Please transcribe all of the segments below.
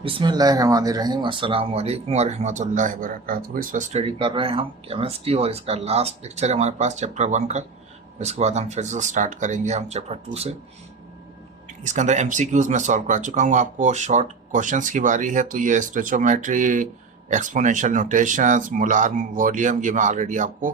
बिस्मिल्लाहिर्रहमानिर्रहीम अस्सलाम वालेकुम वरहमतुल्लाहि वबरकातुहू। इस पर स्टडी कर रहे हैं हम केमिस्ट्री और इसका लास्ट लेक्चर है हमारे पास चैप्टर 1 का। इसके बाद हम फिर से स्टार्ट करेंगे हम चैप्टर 2 से। इसके अंदर एमसीक्यूज में सॉल्व करा चुका हूँ। आपको शॉर्ट क्वेश्चंस की बारी है, तो ये स्टोइचोमेट्री, एक्सपोनेंशियल नोटेशंस, मोलार वॉल्यूम, ये मैं ऑलरेडी आपको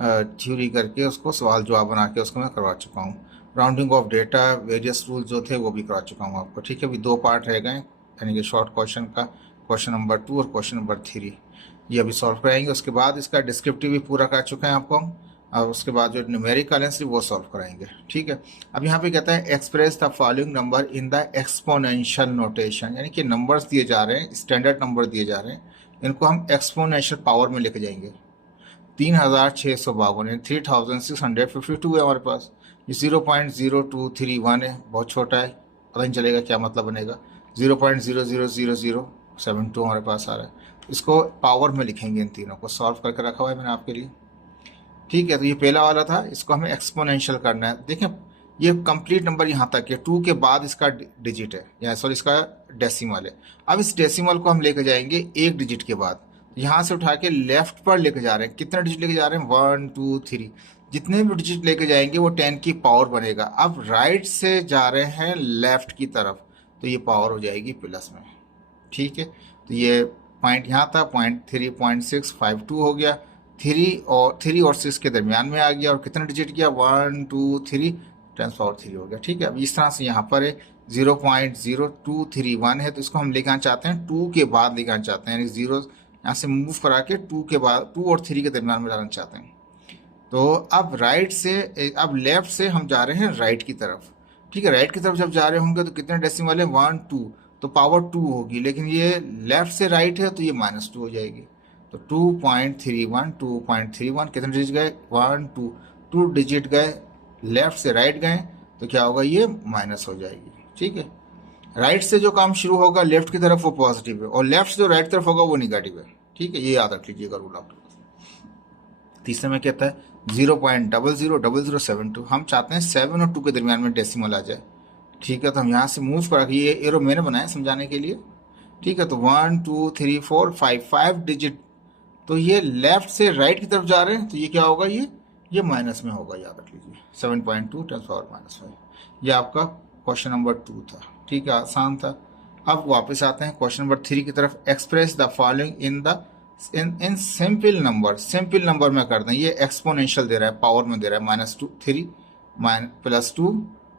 थ्योरी करके उसको सवाल जवाब बना के उसको मैं करवा चुका हूँ। Rounding off data, various rule जो थे वो भी करवा चुका हूँ आपको। ठीक है, अभी 2 पार्ट रह गए, यानी कि शॉर्ट क्वेश्चन का क्वेश्चन नंबर 2 और क्वेश्चन नंबर 3, ये अभी सॉल्व कराएंगे। उसके बाद इसका डिस्क्रिप्टिव भी पूरा कर चुके हैं आपको हम। और उसके बाद जो न्यूमेरिकल है वो सॉल्व कराएंगे। ठीक है, अब यहाँ पे कहता है express the following number in the exponential notation, यानी कि नंबर्स दिए जा रहे हैं, स्टैंडर्ड नंबर दिए जा रहे हैं, इनको हम एक्सपोनेंशियल पावर में लेके जाएंगे। 3652 यानी 3652 है हमारे पास। ये 0.0231 है, बहुत छोटा है, पता नहीं चलेगा क्या मतलब बनेगा। 0.00072 हमारे पास आ रहा है। इसको पावर में लिखेंगे, इन तीनों को सॉल्व करके रखा हुआ है मैंने आपके लिए। ठीक है, तो ये पहला वाला था, इसको हमें एक्सपोनेंशियल करना है। देखें, ये कंप्लीट नंबर यहाँ तक है, 2 के बाद इसका डिजिट है, या सॉरी इसका डेसिमल है। अब इस डेसिमल को हम लेके जाएंगे एक डिजिट के बाद, यहाँ से उठा के लेफ्ट पर लेके जा रहे हैं। कितने डिजिट लेके जा रहे हैं? 1 2 3, जितने भी डिजिट लेके जाएंगे वो 10 की पावर बनेगा। अब राइट से जा रहे हैं लेफ्ट की तरफ, तो ये पावर हो जाएगी प्लस में। ठीक है, तो ये पॉइंट यहाँ था, पॉइंट 3.652 हो गया। 3 और 6 के दरमियान में आ गया, और कितना डिजिट किया? 1 2 3, 10 पावर 3 हो गया। ठीक है, अब इस तरह से यहाँ पर 0.0231 है, तो इसको हम लेके आना चाहते हैं 2 के बाद लेके आना चाहते हैं, यानी 0 यहाँ से मूव करा के 2 के बाद 2 और 3 के दरमियान में लाना चाहते हैं। तो अब अब लेफ्ट से हम जा रहे हैं राइट की तरफ। ठीक है, राइट की तरफ जब जा रहे होंगे तो कितने डेसिमल है? 1 2, तो पावर 2 होगी, लेकिन ये लेफ्ट से राइट है तो ये -2 हो जाएगी। तो 2.31 कितने डिजिट गए? 1 2, 2 डिजिट गए, लेफ्ट से राइट गए, तो क्या होगा? ये माइनस हो जाएगी। ठीक है, राइट से जो काम शुरू होगा लेफ्ट की तरफ वो पॉजिटिव है, और लेफ्ट से जो राइट तरफ होगा वो निगेटिव है। ठीक है, ये याद रख लीजिएगा रूल आपके पास। तीसरे में कहता है 0.000072, हम चाहते हैं 7 और 2 के दरमियान में डेसिमल आ जाए। ठीक है, तो हम यहाँ से मूव करा के, ये एरो मैंने बनाया समझाने के लिए। ठीक है, तो 1 2 3 4 5 डिजिट, तो ये लेफ्ट से राइट की तरफ जा रहे हैं, तो ये क्या होगा? ये माइनस में होगा, याद रख लीजिए। 7.2 10 पावर -5, ये आपका क्वेश्चन नंबर 2 था। ठीक है, आसान था। अब वापस आते हैं क्वेश्चन नंबर 3 की तरफ। Express the following in simple number. Simple number में कर दें, ये एक्सपोनेंशियल दे रहा है, पावर में दे रहा है, -2 3 +2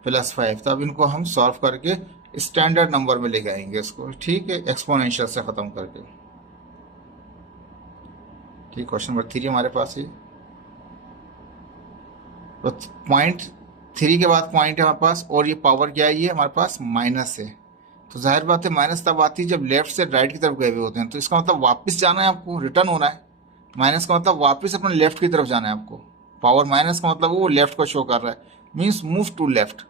+5। तो अब इनको हम सॉल्व करके स्टैंडर्ड नंबर में लेके आएंगे इसको। ठीक है, एक्सपोनेंशियल से खत्म करके। ठीक, क्वेश्चन नंबर 3 हमारे पास है, तो पॉइंट 3 के बाद पॉइंट है हमारे पास, और ये पावर क्या है? ये हमारे पास माइनस है। तो जाहिर बात है माइनस तब आती है जब लेफ्ट से राइट की तरफ गए हुए होते हैं, तो इसका मतलब वापस जाना है आपको, रिटर्न होना है। माइनस का मतलब वापस अपने लेफ्ट की तरफ जाना है आपको। पावर माइनस का मतलब वो लेफ्ट को शो कर रहा है, मीन्स मूव टू लेफ्ट।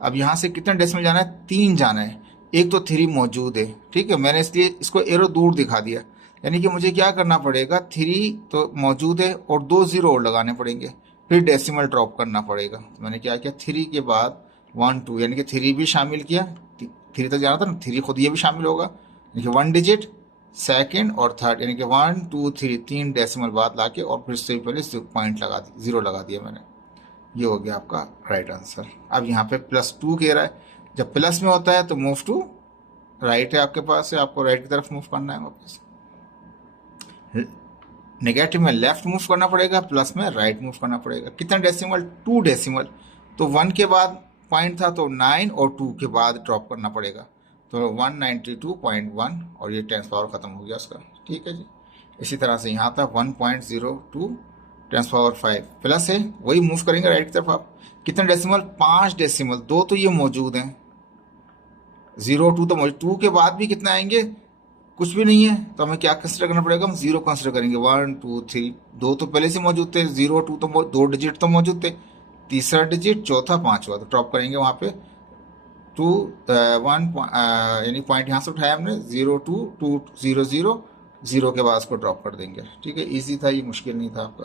अब यहाँ से कितने डेसिमल जाना है? 3 जाना है। एक तो 3 मौजूद है, ठीक है, मैंने इसलिए इसको एरो दूर दिखा दिया, यानी कि मुझे क्या करना पड़ेगा? 3 तो मौजूद है और 2 0 और लगाने पड़ेंगे, फिर डेसिमल ड्रॉप करना पड़ेगा। तो मैंने क्या किया? 3 के बाद 1 2, यानी कि 3 भी शामिल किया। 3 तक जाना था ना, 3 खुद ये भी शामिल होगा, यानी कि 1 डिजिट, सेकंड और थर्ड, यानी कि 1 2 3, 3 डेसिमल बाद लाके और फिर से पहले पॉइंट लगा दी, 0 लगा दिया मैंने। ये हो गया आपका राइट आंसर। अब यहाँ पे +2 कह रहा है, जब प्लस में होता है तो मूव टू राइट है आपके पास, है आपको राइट की तरफ मूव करना है वापस। नेगेटिव में लेफ्ट मूव करना पड़ेगा, प्लस में राइट मूव करना पड़ेगा। कितना डेसिमल? 2 डेसिमल। तो 1 के बाद पॉइंट था तो 9, और 2 के बाद ड्रॉप करना पड़ेगा, तो 192.1, और ये 10 पावर खत्म हो गया उसका। ठीक है जी, इसी तरह से यहाँ था 1.02 10 पावर 5 प्लस है, वही मूव करेंगे राइट की तरफ आप। कितने डेसिमल? 5 डेसिमल। 2 तो ये मौजूद हैं, 0 2 तो मौजूद, 2 के बाद भी कितना आएंगे? कुछ भी नहीं है, तो हमें क्या कंसिडर करना पड़ेगा? हम 0 कंसिडर करेंगे। 1 2 3, 2 तो पहले से मौजूद थे, 0 2 तो 2 डिजिट तो मौजूद थे, तीसरा डिजिट, चौथा, पांचवा, तो ड्रॉप करेंगे वहां पे 2 1, यानी पॉइंट यहाँ से उठाया हमने, 0 2 2 0 0 0 के बाद उसको ड्रॉप कर देंगे। ठीक है, इजी था ये, मुश्किल नहीं था आपका।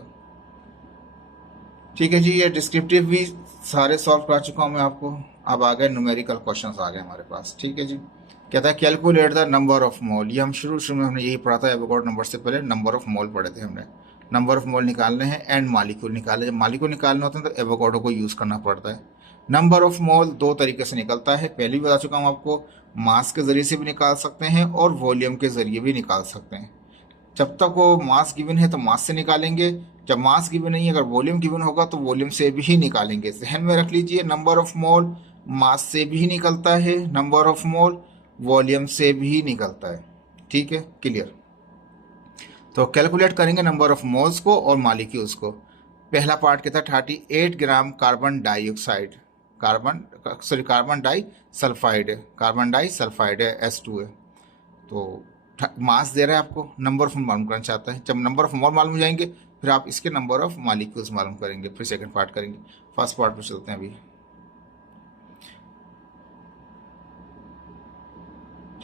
ठीक है जी, ये डिस्क्रिप्टिव भी सारे सॉल्व कर चुका हूँ मैं आपको। अब आ गए न्यूमेरिकल क्वेश्चंस आ गए हमारे पास। ठीक है जी, कहता है कैलकुलेट द नंबर ऑफ मोल। ये हम शुरू में हमने यही पढ़ा था, एवोगाड्रो नंबर से पहले नंबर ऑफ मोल पढ़े थे हमने। नंबर ऑफ मोल निकालने हैं एंड मालिक्यूल निकालने, जब मालिक्यूल निकालने होते हैं तो एवोगाड्रो को यूज़ करना पड़ता है। नंबर ऑफ मोल दो तरीके से निकलता है, पहले भी बता चुका हूँ आपको, मास के जरिए से भी निकाल सकते हैं और वॉल्यूम के जरिए भी निकाल सकते हैं। जब तक वो मास गिवन है तो मास से निकालेंगे, जब मास गिवन नहीं है, अगर वॉल्यूम गिवन होगा तो वॉल्यूम से भी निकालेंगे। ध्यान में रख लीजिए, नंबर ऑफ मोल मास से भी निकलता है, नंबर ऑफ मोल वॉल्यूम से भी निकलता है। ठीक है, क्लियर। तो कैलकुलेट करेंगे नंबर ऑफ मोल्स को और मॉलिक्यूल्स को। पहला पार्ट क्या था, 38 gram carbon dioxide, carbon disulphide है, कार्बन डाई सल्फाइड है, S2 है। तो मास दे रहा है आपको, नंबर ऑफ मोल मालूम करना चाहता है। जब नंबर ऑफ मोल मालूम हो जाएंगे फिर आप इसके नंबर ऑफ मॉलिक्यूल्स मालूम करेंगे, फिर सेकंड पार्ट करेंगे। फर्स्ट पार्ट पे चलते हैं अभी।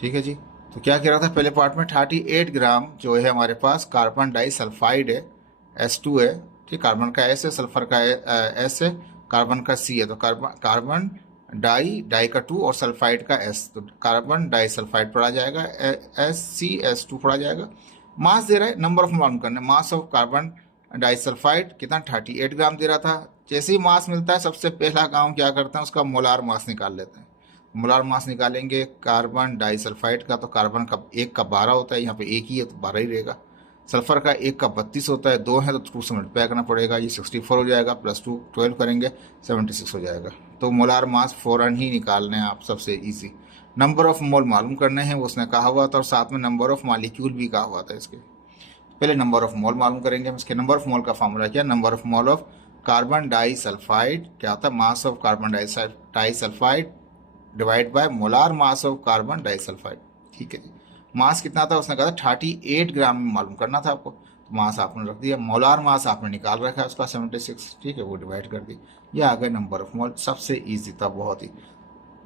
ठीक है जी, तो क्या कह रहा था पहले पार्ट में, 38 ग्राम जो है हमारे पास कार्बन डाई सल्फाइड है, S2 है। ठीक, कार्बन का S है, सल्फर का S है, कार्बन का C है, तो कार्बन डाई का 2 और सल्फाइड का S, तो कार्बन डाई सल्फाइड पढ़ा जाएगा, SCS2 पढ़ा जाएगा। मास दे रहा है, नंबर ऑफ मालूम करना है। Mass of carbon disulphide कितना, 38 ग्राम दे रहा था। जैसे ही मास मिलता है सबसे पहला काम क्या करते हैं, उसका मोलार मास निकाल लेते हैं। मोलार मास निकालेंगे कार्बन डाइसल्फाइड का, तो कार्बन का एक का 12 होता है, यहाँ पे एक ही है तो 12 ही रहेगा। सल्फर का एक का 32 होता है, दो है तो 2 से मल्टीप्लाई करना पड़ेगा, ये 64 हो जाएगा, प्लस 2 12 करेंगे 76 हो जाएगा। तो मोलार मास फौरन ही निकालने हैं आप, सबसे इजी। नंबर ऑफ मोल मालूम करने हैं, वो उसने कहा हुआ था, और साथ में नंबर ऑफ मॉलिक्यूल भी कहा हुआ था इसके। पहले नंबर ऑफ मोल मालूम करेंगे हम। इसके नंबर ऑफ मोल का फॉर्मूला क्या, number of mole of carbon disulphide क्या होता है, mass of carbon disulphide divide by molar mass of carbon disulphide. ठीक है जी, मास कितना था उसने कहा था 38 ग्राम में मालूम करना था आपको, तो मास आपने रख दिया, मोलार मास आपने निकाल रखा है उसका 76। ठीक है, वो डिवाइड कर दी, ये आ गया नंबर ऑफ मोल। सबसे ईजी था बहुत ही।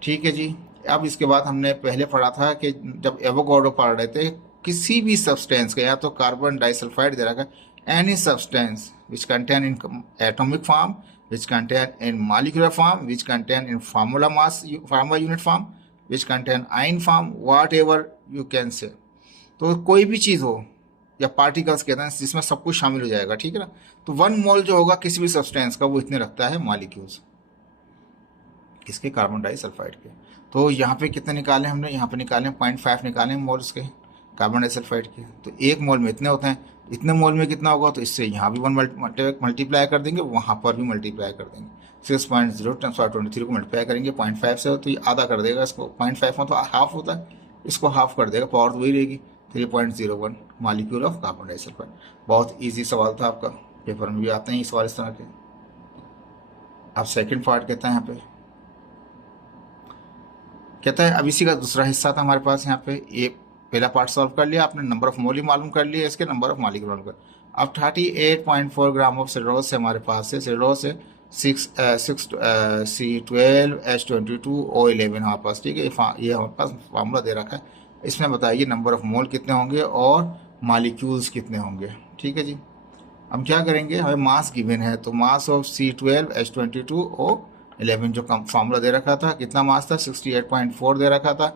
ठीक है जी, अब इसके बाद हमने पहले पढ़ा था कि जब एवोगाड्रो पढ़ रहे थे, किसी भी सब्सटेंस का, या तो कार्बन डाइसल्फाइड दे रखा है, any substance which contain in atomic form, which contain in molecular form, which contain in formula unit form, which contain ion form, whatever you can say। तो कोई भी चीज़ हो या पार्टिकल्स कहते हैं जिसमें सब कुछ शामिल हो जाएगा। ठीक है ना, तो 1 मोल जो होगा किसी भी सब्सटेंस का, वो इतने रखता है मॉलिक्यूल्स, किसके, कार्बन डाइसल्फाइड के। तो यहाँ पे कितने निकाले हमने, यहाँ पे निकाले 0.5 निकाले मोल्स के कार्बन डाइसल्फाइड के। तो 1 मोल में इतने होते हैं, इतने मोल में कितना होगा, तो इससे यहाँ भी 1 मल्टीप्लाई कर देंगे, वहाँ पर भी मल्टीप्लाई कर देंगे। 6.023 को मल्टीप्लाई करेंगे 0.5 से, तो ये आधा कर देगा इसको। 0.5 में तो हाफ होता है, इसको हाफ कर देगा, पावर तो वही रहेगी, 3.01 मॉलिक्यूल ऑफ कार्बन डाइसल्फाइड। बहुत ईजी सवाल था आपका, पेपर में भी आते हैं ये सवाल इस तरह के। अब सेकेंड पार्ट कहता है यहाँ पे, कहता है अब इसी का दूसरा हिस्सा था हमारे पास। यहाँ पे ये पहला पार्ट सॉल्व कर लिया आपने, नंबर ऑफ मोल ही मालूम कर लिया, इसके नंबर ऑफ मॉलिक्यूल मालूम कर। अब 38.4 ग्राम ऑफ सेलुलोज से हमारे पास है, सेलुलोज से 6C12H22O11 हमारे पास। ठीक है, ये हमारे पास फार्मूला दे रखा है, इसमें बताइए नंबर ऑफ मोल कितने होंगे और मॉलिक्यूल्स कितने होंगे। ठीक है जी, हम क्या करेंगे, हमें मास गिवन है, तो मास ऑफ C12H22O11 जो फार्मूला दे रखा था, कितना मास था, 68.4 दे रखा था।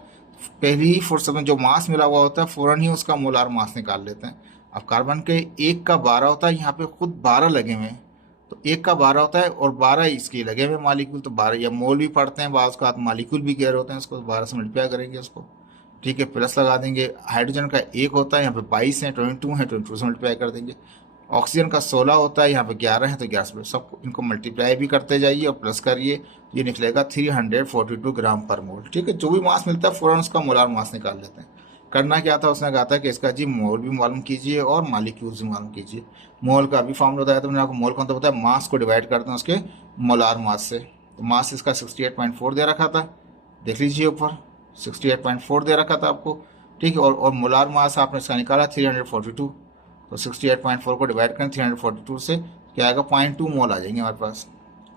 पहली ही फुर्सत में जो मास मिला हुआ होता है फौरन ही उसका मोलार मास निकाल लेते हैं। अब कार्बन के 1 का 12 होता है, यहाँ पे खुद 12 लगे हुए हैं, तो 1 का 12 होता है और 12 इसके लगे हुए मॉलिक्यूल, तो 12 या मोल भी पढ़ते हैं बाज़ का, मॉलिक्यूल भी कह रहे होते हैं उसको, 12 से मल्टीप्लाई करेंगे उसको। ठीक है, प्लस लगा देंगे। हाइड्रोजन का 1 होता है, यहाँ पे 22 है, 22 है, 22 से मल्टीप्लाई कर देंगे। ऑक्सीजन का 16 होता है, यहाँ पे 11 है, तो 11 से सबको इनको मल्टीप्लाई भी करते जाइए और प्लस करिए, ये निकलेगा 342 ग्राम पर मोल। ठीक है, जो भी मास मिलता है फौरन उसका मोलार मास निकाल लेते हैं। करना क्या था, उसने कहा था कि इसका जी मोल भी मालूम कीजिए और मॉलिक्यूल्स भी मालूम कीजिए। मोल का भी फॉर्मूला बताया, तो मैंने आपको मोल का तो बताया, मास को डिवाइड करते हैं उसके मोलार मास से। तो मास इसका 68.4 दे रखा था, देख लीजिए ऊपर 68.4 दे रखा था आपको। ठीक है, और मोलार मास आपने इसका निकाला 342, तो 68.4 को डिवाइड करें 342 से, क्या आएगा, 0.2 मोल आ जाएंगे हमारे पास।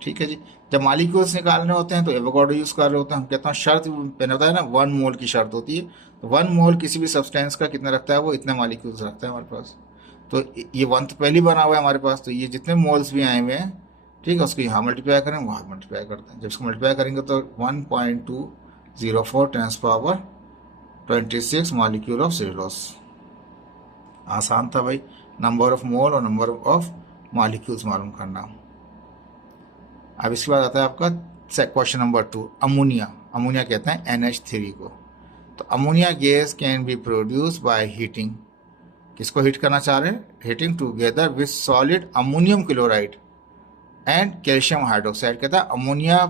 ठीक है जी, जब मॉलिक्यूल्स निकालने होते हैं तो एवोगाड्रो यूज़ कर रहे होते हैं। हम कहते हैं शर्त मैंने बताया ना, 1 मोल की शर्त होती है, तो 1 मोल किसी भी सब्सटेंस का कितना रखता है, वो इतने मॉलिक्यूल्स रखता है हमारे पास। तो ये 1 तो पहले ही बना हुआ है हमारे पास, तो ये जितने मोल्स भी आए हुए हैं, ठीक है, उसको यहाँ मल्टीप्लाई करें, वहाँ मल्टीप्लाई करते हैं। जब इसको मल्टीप्लाई करेंगे तो 1.204 10⁻⁴ 26 मॉलिक्यूल ऑफ सेलुलोज। आसान था भाई, नंबर ऑफ मोल और नंबर ऑफ मॉलिक्यूल्स मालूम करना। अब इसके बाद आता है आपका क्वेश्चन नंबर 2, अमोनिया। अमोनिया कहते हैं NH3 को। तो ammonia gas can be produce by heating. किसको हीट करना चाह रहे हैं? Heating together with solid ammonium chloride and calcium hydroxide. कहता है अमोनिया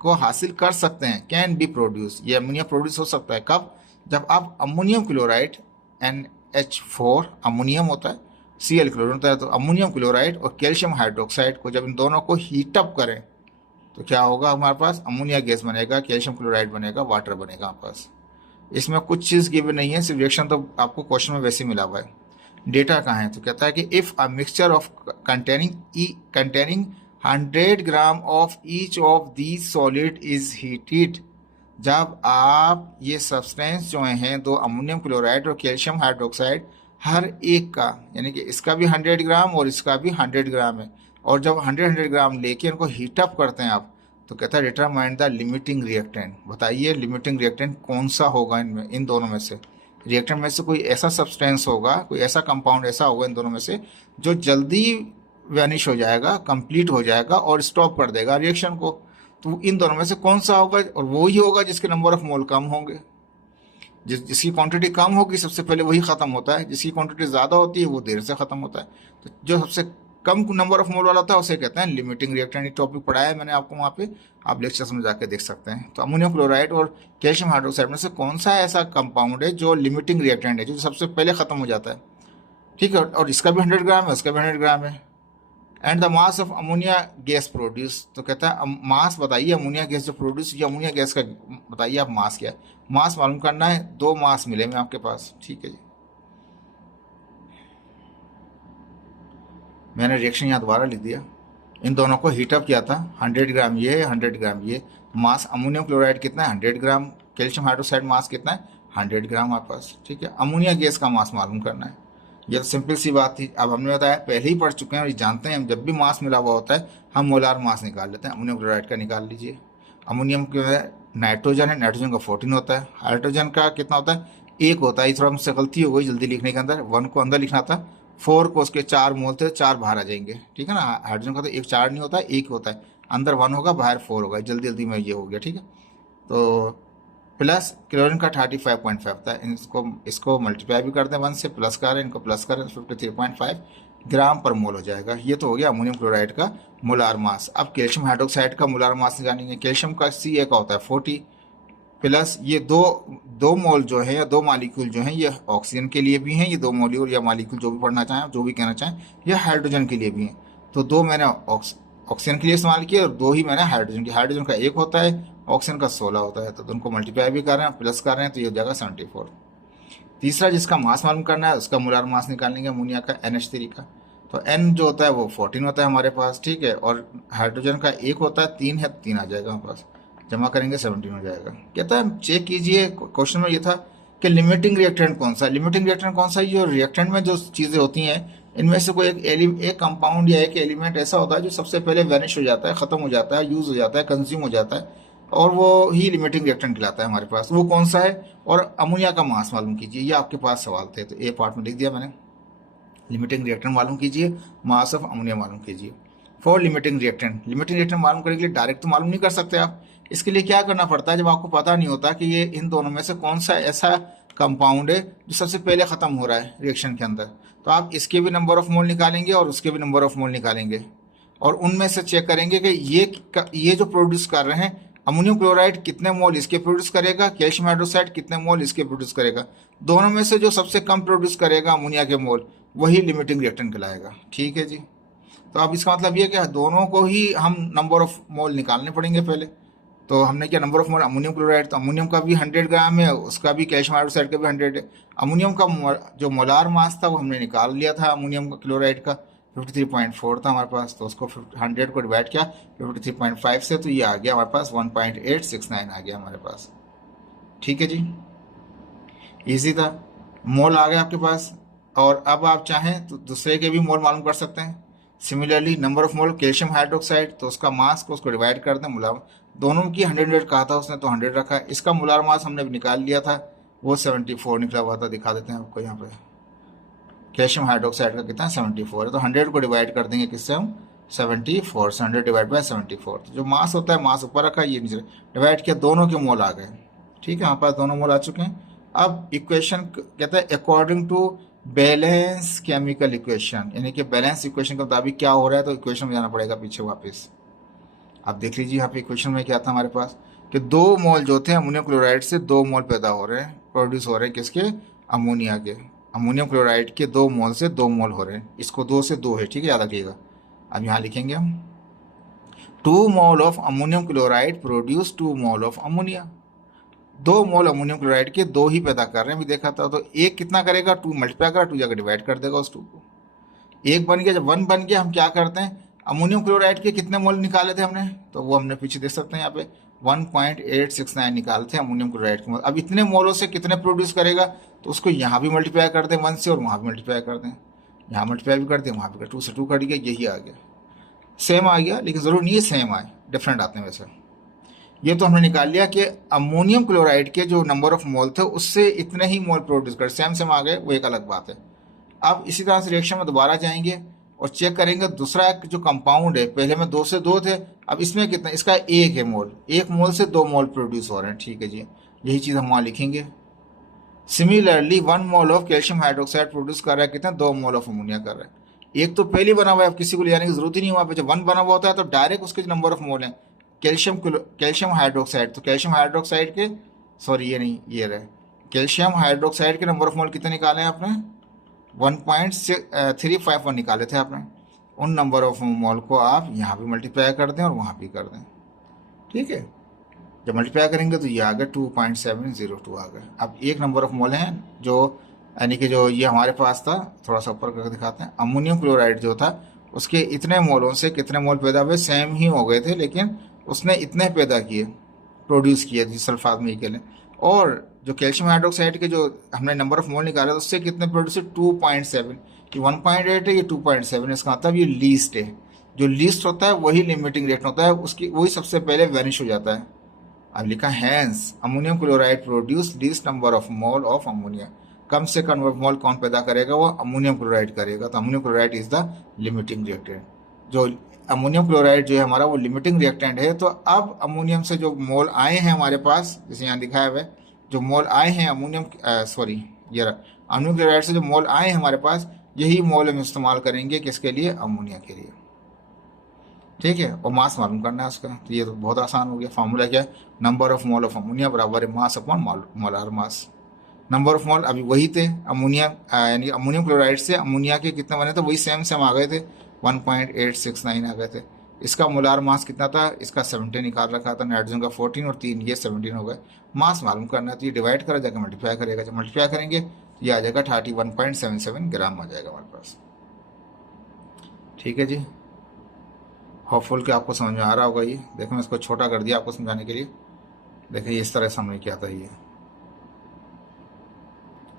को हासिल कर सकते हैं, कैन बी प्रोड्यूस। ये अमोनिया प्रोड्यूस हो सकता है कब? जब आप अमोनियम क्लोराइड NH4 अमोनियम होता है, Cl क्लोरीन होता है, तो अमोनियम क्लोराइड और कैल्शियम हाइड्रोक्साइड को जब इन दोनों को हीटअप करें तो क्या होगा? हमारे पास अमोनिया गैस बनेगा, कैल्शियम क्लोराइड बनेगा, वाटर बनेगा हमारे पास। इसमें कुछ चीज़ गिवन नहीं है, सिर्फ रिएक्शन तो आपको क्वेश्चन में वैसे ही मिला हुआ है। डेटा कहाँ है? तो कहता है कि if a mixture of containing 100 gram of each of these solid is heated. जब आप ये सब्सटेंस जो हैं, दो अमोनियम क्लोराइड और कैल्शियम हाइड्रोक्साइड, हर एक का, यानी कि इसका भी 100 ग्राम और इसका भी 100 ग्राम है, और जब 100 ग्राम लेके इनको हीटअप करते हैं आप, तो कहता है डिटरमाइन द लिमिटिंग रिएक्टेंट। बताइए लिमिटिंग रिएक्टेंट कौन सा होगा इनमें, इन दोनों में से। रिएक्टेंट में से कोई ऐसा सब्सटेंस होगा, कोई ऐसा कंपाउंड ऐसा होगा इन दोनों में से जो जल्दी वैनिश हो जाएगा, कंप्लीट हो जाएगा और स्टॉप कर देगा रिएक्शन को। तो इन दोनों में से कौन सा होगा? और वो ही होगा जिसके नंबर ऑफ मोल कम होंगे। जिसकी क्वांटिटी कम होगी सबसे पहले वही खत्म होता है, जिसकी क्वांटिटी ज़्यादा होती है वो देर से खत्म होता है। तो जो सबसे कम नंबर ऑफ मोल वाला होता है उसे कहते हैं लिमिटिंग रिएक्टेंट। एक टॉपिक पढ़ाया है मैंने आपको, वहाँ पे आप लेक्चर्स में जाके देख सकते हैं। तो अमोनियम क्लोराइड और कैल्शियम हाइड्रोक्साइड में से कौन सा ऐसा कंपाउंड है जो लिमिटिंग रिएक्टेंट है, जो सबसे पहले खत्म हो जाता है? ठीक है, और इसका भी 100 ग्राम है, उसका भी 100 ग्राम है। And the mass of ammonia gas produce. तो कहता है मास बताइए, अमोनिया गैस जो प्रोड्यूस हुई, अमोनिया गैस का बताइए आप मास क्या है। मास मालूम करना है, 2 मास मिले हैं आपके पास। ठीक है जी, मैंने रिएक्शन यहाँ दोबारा लिख दिया। इन दोनों को हीटअप किया था, 100 ग्राम ये, 100 ग्राम ये। मास अमोनियम क्लोराइड कितना है? 100 ग्राम। कैल्शियम हाइड्रोक्साइड मास कितना है? 100 ग्राम हमारे पास। ठीक है, अमोनिया गैस का मास मालूम करना है। ये तो सिंपल सी बात थी। अब हमने बताया, पहले ही पढ़ चुके हैं और ये जानते हैं, हम जब भी मास मिला हुआ होता है हम मोलार मास निकाल लेते हैं। अमोनियम क्लोराइड का निकाल लीजिए। अमोनियम नाइट्रोजन है, नाइट्रोजन का 14 होता है। हाइड्रोजन का कितना होता है? 1 होता है। थोड़ा मुझसे गलती हो गई जल्दी लिखने के अंदर, 1 को अंदर लिखना था, 4 को उसके 4 मोल थे, 4 बाहर आ जाएंगे। ठीक है ना, हाइड्रोजन का तो 1 4 नहीं होता है, 1 होता है। अंदर 1 होगा, बाहर 4 होगा। जल्दी जल्दी में ये हो गया। ठीक है, तो प्लस क्लोरीन का 35.5 था। इसको मल्टीप्लाई भी कर दें 1 से, प्लस करें, इनको प्लस करें, 53.5 ग्राम पर मोल हो जाएगा। ये तो हो गया अमोनियम क्लोराइड का मोलार मास। अब कैल्शियम हाइड्रोक्साइड का मोलार मास निकालेंगे। कैल्शियम का Ca का होता है 40, प्लस ये दो मोल जो है या 2 मॉलिक्यूल जो हैं, ये ऑक्सीजन के लिए भी हैं, ये 2 मॉलिक्यूल या मॉलिक्यूल जो भी पढ़ना चाहें, जो भी कहना चाहें, ये हाइड्रोजन के लिए भी हैं। तो 2 मैंने ऑक्सीजन के लिए इस्तेमाल किया और 2 ही मैंने हाइड्रोजन की। हाइड्रोजन का 1 होता है, ऑक्सीजन का 16 होता है। तो उनको मल्टीप्लाई भी कर रहे हैं, प्लस कर रहे हैं, तो ये हो जाएगा 74। तीसरा जिसका मास मालूम करना है उसका मोलार मास निकालेंगे अमोनिया का, NH3 का। तो N जो होता है वो 14 होता है हमारे पास। ठीक है, और हाइड्रोजन का 1 होता है, 3 है, 3 आ जाएगा हमारे पास। जमा करेंगे 17 हो जाएगा। कहता है चेक कीजिए, क्वेश्चन में ये था कि लिमिटिंग रिएक्टेंट कौन सा है। लिमिटिंग रिएक्टेंट कौन सा है? जो रिएक्टेंट में जो चीज़ें होती हैं, इनमें से कोई एक कंपाउंड या एक एलिमेंट ऐसा होता है जो सबसे पहले वैनिश हो जाता है, खत्म हो जाता है, यूज हो जाता है, कंज्यूम हो जाता है, और वो ही लिमिटिंग रिएक्टेंट कहलाता है हमारे पास। वो कौन सा है? और अमोनिया का मास मालूम कीजिए। ये आपके पास सवाल थे, तो ए पार्ट में लिख दिया मैंने। लिमिटिंग रिएक्टेंट मालूम कीजिए, मास ऑफ अमोनिया मालूम कीजिए। फॉर लिमिटिंग रिएक्टेंट मालूम करने के लिए डायरेक्ट तो मालूम नहीं कर सकते आप। इसके लिए क्या करना पड़ता है? जब आपको पता नहीं होता कि ये इन दोनों में से कौन सा ऐसा कंपाउंड है जो सबसे पहले खत्म हो रहा है रिएक्शन के अंदर, तो आप इसके भी नंबर ऑफ मोल निकालेंगे और उसके भी नंबर ऑफ मोल निकालेंगे, और उनमें से चेक करेंगे कि ये जो प्रोड्यूस कर रहे हैं, अमोनियम क्लोराइड कितने मोल इसके प्रोड्यूस करेगा, कैल्शियम हाइड्रोक्साइड कितने मोल इसके प्रोड्यूस करेगा। दोनों में से जो सबसे कम प्रोड्यूस करेगा अमोनिया के मोल, वही लिमिटिंग रिएक्टेंट कहलाएगा। ठीक है जी, तो अब इसका मतलब ये कि दोनों को ही हम नंबर ऑफ मोल निकालने पड़ेंगे पहले। तो हमने क्या number of mole ammonium chloride, तो अमोनियम का भी 100 ग्राम है, उसका भी कैल्शियम हाइड्रोक्साइड का भी 100 है। अमोनियम का जो मोलार मास था वो हमने निकाल लिया था अमोनियम क्लोराइड का, 53.4 था हमारे पास। तो उसको 100 को डिवाइड किया 53.5 से, तो ये आ गया हमारे पास 1.869 आ गया हमारे पास। ठीक है जी, इजी था, मोल आ गया आपके पास। और अब आप चाहें तो दूसरे के भी मोल मालूम कर सकते हैं। Similarly number of mole calcium hydroxide, तो उसका मास को उसको डिवाइड कर दें, मोलार दोनों की 100 कहा था उसने, तो 100 रखा है। इसका मोलार मास हमने निकाल लिया था वो 74 निकला हुआ था, दिखा देते हैं आपको यहाँ पे। कैल्शियम हाइड्रोक्साइड का कितना 74 है, तो 100 को डिवाइड कर देंगे किससे हम 74 से, 100 डिवाइड बाय 74। तो जो मास होता है मास ऊपर रखा, ये नीचे डिवाइड किया, दोनों के मोल आ गए। ठीक है, हमारे पास दोनों मोल आ चुके हैं। अब इक्वेशन कहता है according to balance chemical equation, यानी कि बैलेंस इक्वेशन के मुताबिक क्या हो रहा है, तो इक्वेशन में जाना पड़ेगा पीछे वापस। आप देख लीजिए यहाँ पे इक्वेशन में क्या था हमारे पास कि 2 मोल जो थे अमोनियम क्लोराइड से 2 मोल पैदा हो रहे हैं, प्रोड्यूस हो रहे हैं किसके, अमोनिया के। अमोनियम क्लोराइड के 2 मोल से 2 मोल हो रहे हैं, इसको 2 से 2 है, ठीक है, याद रखिएगा। अब यहाँ लिखेंगे हम 2 mole of ammonium chloride produce 2 mole of ammonia. 2 mole ammonium chloride के 2 ही पैदा कर रहे हैं, भी देखा था। तो एक कितना करेगा, 2 मल्टीप्लाई करा, 2 जाकर डिवाइड कर देगा उस 2 को। एक बन गया, जब 1 बन गया हम क्या करते हैं, अमोनियम क्लोराइड के कितने मोल निकाले थे हमने, तो वो हमने पीछे देख सकते हैं यहाँ पे 1.869 निकाले थे अमोनियम क्लोराइड के मोल। अब इतने मोलों से कितने प्रोड्यूस करेगा, तो उसको यहाँ भी मल्टीप्लाई कर दें 1 से, और वहाँ भी मल्टीप्लाई कर दें, यहाँ मल्टीप्लाई भी कर दें, वहाँ भी कर, 2 से 2 कट गया, यही आ गया, सेम आ गया। लेकिन जरूर नहीं है सेम आए, डिफरेंट आते हैं वैसे। ये तो हमने निकाल लिया कि अमोनियम क्लोराइड के जो नंबर ऑफ मोल थे उससे इतने ही मोल प्रोड्यूस कर, सेम सेम आ गए, वो एक अलग बात है। अब इसी तरह से रिएक्शन में दोबारा जाएंगे और चेक करेंगे दूसरा एक जो कंपाउंड है, पहले में 2 से 2 थे, अब इसमें कितना, इसका 1 है मोल, 1 मोल से 2 मोल प्रोड्यूस हो रहे हैं, ठीक है जी, यही चीज़ हम वहाँ लिखेंगे। Similarly 1 mole of calcium hydroxide produce कर रहा है कितना, 2 मोल ऑफ अमोनिया कर रहा है। एक तो पहले बना हुआ है, अब किसी को ले जाने की जरूरत ही नहीं, वहाँ पे जब 1 बना हुआ होता है तो डायरेक्ट उसके जो नंबर ऑफ मोल है कैल्शियम हाइड्रोक्साइड, तो कैल्शियम हाइड्रोक्साइड के, सॉरी ये नहीं, ये रहे, कैल्शियम हाइड्रोक्साइड के नंबर ऑफ मोल कितने निकाले हैं आपने, 1.351 निकाले थे आपने। उन नंबर ऑफ मोल को आप यहाँ भी मल्टीप्लाई कर दें और वहाँ भी कर दें, ठीक है। जब मल्टीप्लाई करेंगे तो ये आ गया 2.702 आ गया। अब एक नंबर ऑफ मोल हैं जो, यानी कि जो ये हमारे पास था, थोड़ा सा ऊपर करके दिखाते हैं, अमोनियम क्लोराइड जो था उसके इतने मोलों से कितने मोल पैदा हुए, सेम ही हो गए थे, लेकिन उसने इतने पैदा किए, प्रोड्यूस किए जिस सल्फात में के लिए। और जो कैल्शियम हाइड्रोक्साइड के जो हमने नंबर ऑफ मोल निकाला, उससे कितने प्रोड्यूस, 2.7, ये 1.8 है, ये 2.7, इसका मतलब ये लीस्ट है। जो लीस्ट होता है वही लिमिटिंग रिएक्शन होता है, उसकी वही सबसे पहले वैनिश हो जाता है। अब लिखा हैंस ammonium chloride produce least number of mole of ammonia, कम से कम मोल कौन पैदा करेगा, वो अमोनियम क्लोराइड करेगा। तो ammonium chloride is the limiting reactant. जो अमोनियम क्लोराइड जो है हमारा, वो लिमिटिंग रिएक्टेंट है। तो अब अमोनियम से जो मोल आए हैं हमारे पास, जैसे यहाँ दिखाया हुआ है, जो मोल आए हैं अमोनियम, सॉरी ये रहा, अमोनियम क्लोराइड से जो मोल आए हैं हमारे पास, यही मोल हम इस्तेमाल करेंगे किसके लिए, अमोनिया के लिए, ठीक है। और मास मालूम करना है उसका, तो ये तो बहुत आसान हो गया। फार्मूला क्या है, number of mole of ammonia बराबर है mass upon molar mass. Number of मोल अभी वही थे, अमोनिया यानी अमोनियम क्लोराइड से अमोनिया के कितने बने थे, वही सेम सेम आ गए थे, 1.869 आ गए थे। इसका मोलार मास कितना था, इसका 17 निकाल रखा था, नाइट्रोजन का 14 और 3 ये 17 हो गए। मास मालूम करना है तो ये डिवाइड करा जाकर मल्टीप्लाई करेगा, जब मल्टीप्लाई करेंगे तो ये आ जाएगा 31.77 ग्राम आ जाएगा हमारे पास, ठीक है जी। होपफुल कि आपको समझ में आ रहा होगा। ये देखो मैं इसको छोटा कर दिया आपको समझाने के लिए। देखिए इस तरह से हमने किया था, ये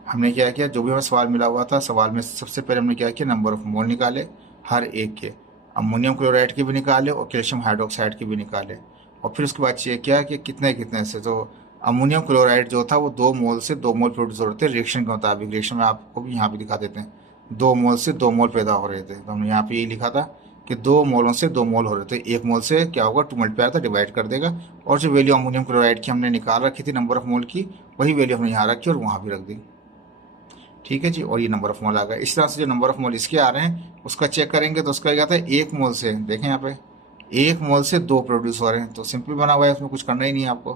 हमने क्या किया, जो भी हमें सवाल मिला हुआ था, सवाल में सबसे पहले हमने क्या किया, नंबर ऑफ मोल निकाले हर एक के, अमोनियम क्लोराइड के भी निकाले और कैल्शियम हाइड्रोक्साइड के भी निकाले। और फिर उसके बाद चेक किया कि कितने कितने से, तो अमोनियम क्लोराइड जो था वो 2 मोल से 2 मोल प्रोड्यूस हो रहे थे रिएक्शन के मुताबिक। रिएक्शन में आपको भी यहाँ भी दिखा देते हैं, 2 मोल से 2 मोल पैदा हो रहे थे। तो हमने यहाँ पे यही लिखा था कि 2 मोलों से 2 मोल हो रहे थे। 1 मोल से क्या होगा, 2 मल्टीप्लाई था, डिवाइड कर देगा। और जो वैल्यू अमोनियम क्लोराइड की हमने निकाल रखी थी नंबर ऑफ मोल की, वही वैल्यू हमने यहाँ रखी और वहाँ भी रख दी, ठीक है जी। और ये नंबर ऑफ मोल आ गया। इस तरह से जो नंबर ऑफ मोल इसके आ रहे हैं उसका चेक करेंगे तो उसका क्या था, 1 मोल से, देखें यहाँ पे 1 मोल से 2 प्रोड्यूस हो रहे हैं, तो सिंपल बना हुआ है, उसमें कुछ करना ही नहीं है आपको।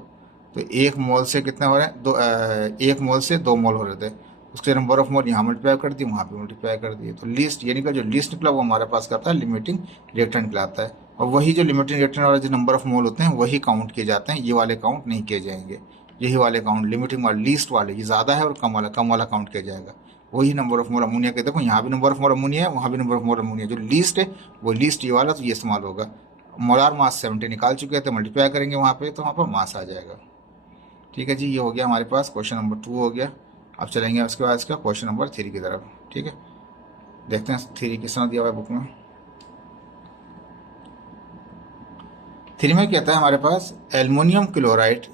तो 1 मोल से कितने हो रहे हैं, 1 मोल से 2 मोल हो रहे थे, उसके नंबर ऑफ मोल यहाँ मल्टीप्लाई कर दिए, वहाँ पे मल्टीप्लाई कर दिए। तो लिस्ट ये निकला, जो लिस्ट निकला वो हमारे पास करता है लिमिटिंग रिएक्टेंट कहलाता है। और वही जो लिमिटिंग रिएक्टेंट वाले जो नंबर ऑफ मोल होते हैं वही काउंट किए जाते हैं, ये वाले काउंट नहीं किए जाएंगे। यही वाले काउंट लिमिटिंग वाले, लीस्ट वाले, ये ज़्यादा है और कम वाला काउंट किया जाएगा। वही नंबर ऑफ मोल अमोनिया के, देखो यहाँ भी नंबर ऑफ मोल अमोनिया है, वहाँ भी नंबर ऑफ मोल अमोनिया, जो लीस्ट है वो लीस्ट ये वाला, तो ये इस्तेमाल होगा। मोलार मास 70 निकाल चुके हैं, तो मल्टीप्लाई करेंगे वहाँ पे, तो वहाँ पर मास आ जाएगा, ठीक है जी। ये हो गया हमारे पास क्वेश्चन नंबर 2 हो गया। अब चलेंगे उसके बाद इसका क्वेश्चन नंबर 3 की तरफ, ठीक है। देखते हैं 3 किस तरह दिया हुआ है बुक में। 3 में कहता है हमारे पास aluminium chloride,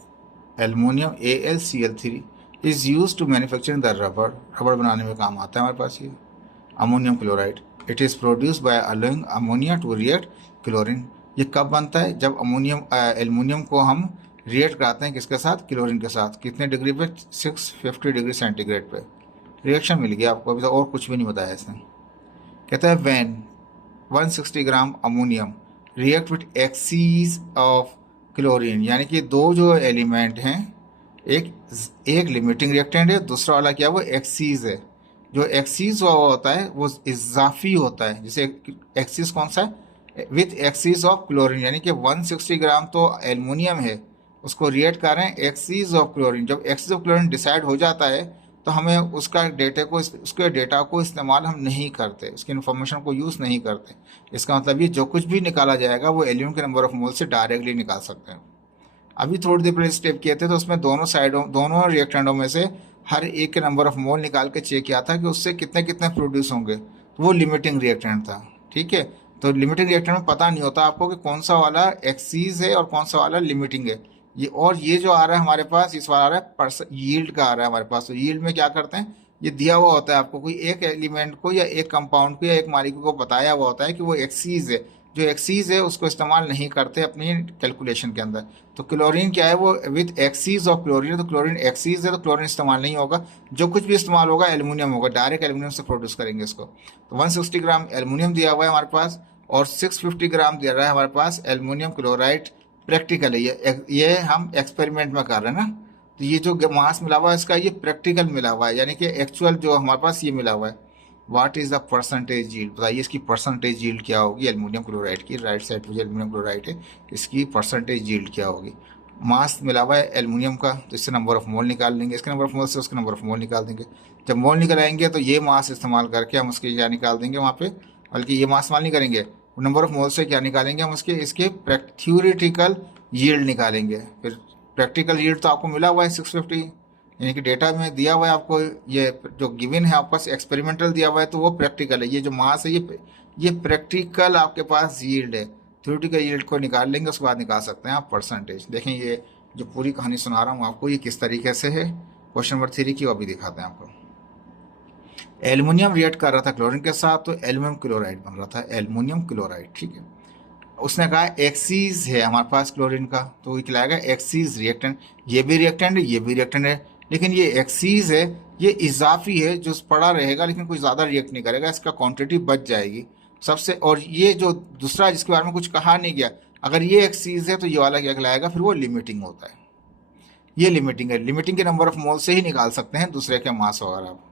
aluminium AlCl3 is use to manufacturing the rubber, rubber बनाने में काम आता है हमारे पास ये ammonium chloride. It is produce by allowing ammonia to react chlorine. ये कब बनता है? जब एल्युमिनियम को हम रिएक्ट कराते हैं किसके साथ? क्लोरीन के साथ। कितने डिग्री पे? 650 डिग्री सेंटीग्रेड पे। रिएक्शन मिल गया आपको, अभी तो और कुछ भी नहीं बताया इसने। कहता है when 160 gram ammonium react with excess of chlorine, यानी कि दो जो एलिमेंट हैं, एक एक लिमिटिंग रिएक्टेंट है, दूसरा वाला क्या है? वो एक्सीज है। जो एक्सीज होता है वो इजाफी होता है। जैसे एक्सीज कौन सा है? विथ एक्सीज ऑफ क्लोरीन, यानी कि 160 ग्राम तो एल्युमिनियम है, उसको रिएक्ट कर रहे हैं एक्सीज ऑफ क्लोरीन। जब एक्सीज ऑफ क्लोरीन डिसाइड हो जाता है तो हमें उसके डेटा को इस्तेमाल हम नहीं करते, उसकी इन्फॉर्मेशन को यूज़ नहीं करते। इसका मतलब ये जो कुछ भी निकाला जाएगा वो एल्यूमिनियम के नंबर ऑफ मोल से डायरेक्टली निकाल सकते हैं। अभी थोड़ी देर पहले स्टेप किए थे तो उसमें दोनों रिएक्टेंटों में से हर एक के नंबर ऑफ मोल निकाल के चेक किया था कि उससे कितने कितने प्रोड्यूस होंगे, तो वो लिमिटिंग रिएक्टेंट था। ठीक है, तो लिमिटिंग रिएक्टेंट में पता नहीं होता आपको कि कौन सा वाला एक्सीज है और कौन सा वाला लिमिटिंग है। ये जो आ रहा है हमारे पास, इस बार आ रहा है यील्ड का आ रहा है हमारे पास। तो यील्ड में क्या करते हैं, ये दिया हुआ होता है आपको, कोई एक एलिमेंट को या एक कंपाउंड को या एक मॉलिक्यूल को बताया हुआ होता है कि वो एक्सीज है। जो एक्सीज है उसको इस्तेमाल नहीं करते अपनी कैलकुलेशन के अंदर। तो क्लोरीन क्या है? वो विद एक्सीज ऑफ क्लोरीन, तो क्लोरीन एक्सीज है तो क्लोरीन इस्तेमाल नहीं होगा। जो कुछ भी इस्तेमाल होगा एल्युमिनियम होगा, डायरेक्ट एल्युमिनियम से प्रोड्यूस करेंगे इसको। तो 160 ग्राम एल्युमिनियम दिया हुआ है हमारे पास और 650 ग्राम दिया रहा है हमारे पास एल्युमिनियम क्लोराइड। प्रैक्टिकल है ये हम एक्सपेरिमेंट में कर रहे हैं ना। तो ये जो मास मिला हुआ है इसका, ये प्रैक्टिकल मिला हुआ है, यानी कि एक्चुअल जो हमारे पास ये मिला हुआ है। What is the percentage yield? बताइए इसकी परसेंटेज यील्ड क्या होगी एल्युमिनियम क्लोराइड की। राइट साइड पे जो एल्युमिनियम क्लोराइड है इसकी परसेंटेज यील्ड क्या होगी? मास मिला हुआ है एल्युमिनियम का, तो इससे नंबर ऑफ मोल निकाल लेंगे, इसके नंबर ऑफ मोल से उसके नंबर ऑफ मोल निकाल देंगे। जब मोल निकल आएंगे तो ये मास इस्तेमाल करके हम उसके क्या निकाल देंगे वहाँ पे, बल्कि ये मास इस्तेमाल नहीं करेंगे, नंबर ऑफ मोल से क्या निकालेंगे हम इसके थ्योरेटिकल यील्ड निकालेंगे। फिर प्रैक्टिकल यील्ड तो आपको मिला हुआ है 650, यानी कि डेटा में दिया हुआ है आपको। ये जो गिवन है आपके पास एक्सपेरिमेंटल दिया हुआ है तो वो प्रैक्टिकल है। ये जो मास है ये प्रैक्टिकल आपके पास यील्ड है। थ्योरेटिकल यील्ड को निकाल लेंगे, उसके बाद निकाल सकते हैं आप परसेंटेज। देखें ये जो पूरी कहानी सुना रहा हूँ आपको ये किस तरीके से है। क्वेश्चन नंबर 3 की वो भी दिखाते हैं आपको। एल्युमिनियम रिएक्ट कर रहा था क्लोरीन के साथ तो एल्युमिनियम क्लोराइड बन रहा था, एल्युमिनियम क्लोराइड। ठीक है, उसने कहा एक्सीज है हमारे पास क्लोरीन का, तो ये खिलाएगा एक्सीज रिएक्टेंट। ये भी रिएक्टेंट है, ये भी रिएक्टेंट है, लेकिन ये एक्सीज है, ये इजाफी है, जो पड़ा रहेगा लेकिन कुछ ज़्यादा रिएक्ट नहीं करेगा, इसका क्वांटिटी बच जाएगी सबसे। और ये जो दूसरा जिसके बारे में कुछ कहा नहीं गया, अगर ये एक्सीज है तो ये वाला क्या खिलाएगा? फिर वो लिमिटिंग होता है। ये लिमिटिंग है, लिमिटिंग के नंबर ऑफ मोल से ही निकाल सकते हैं दूसरे के मास वगैरह आप।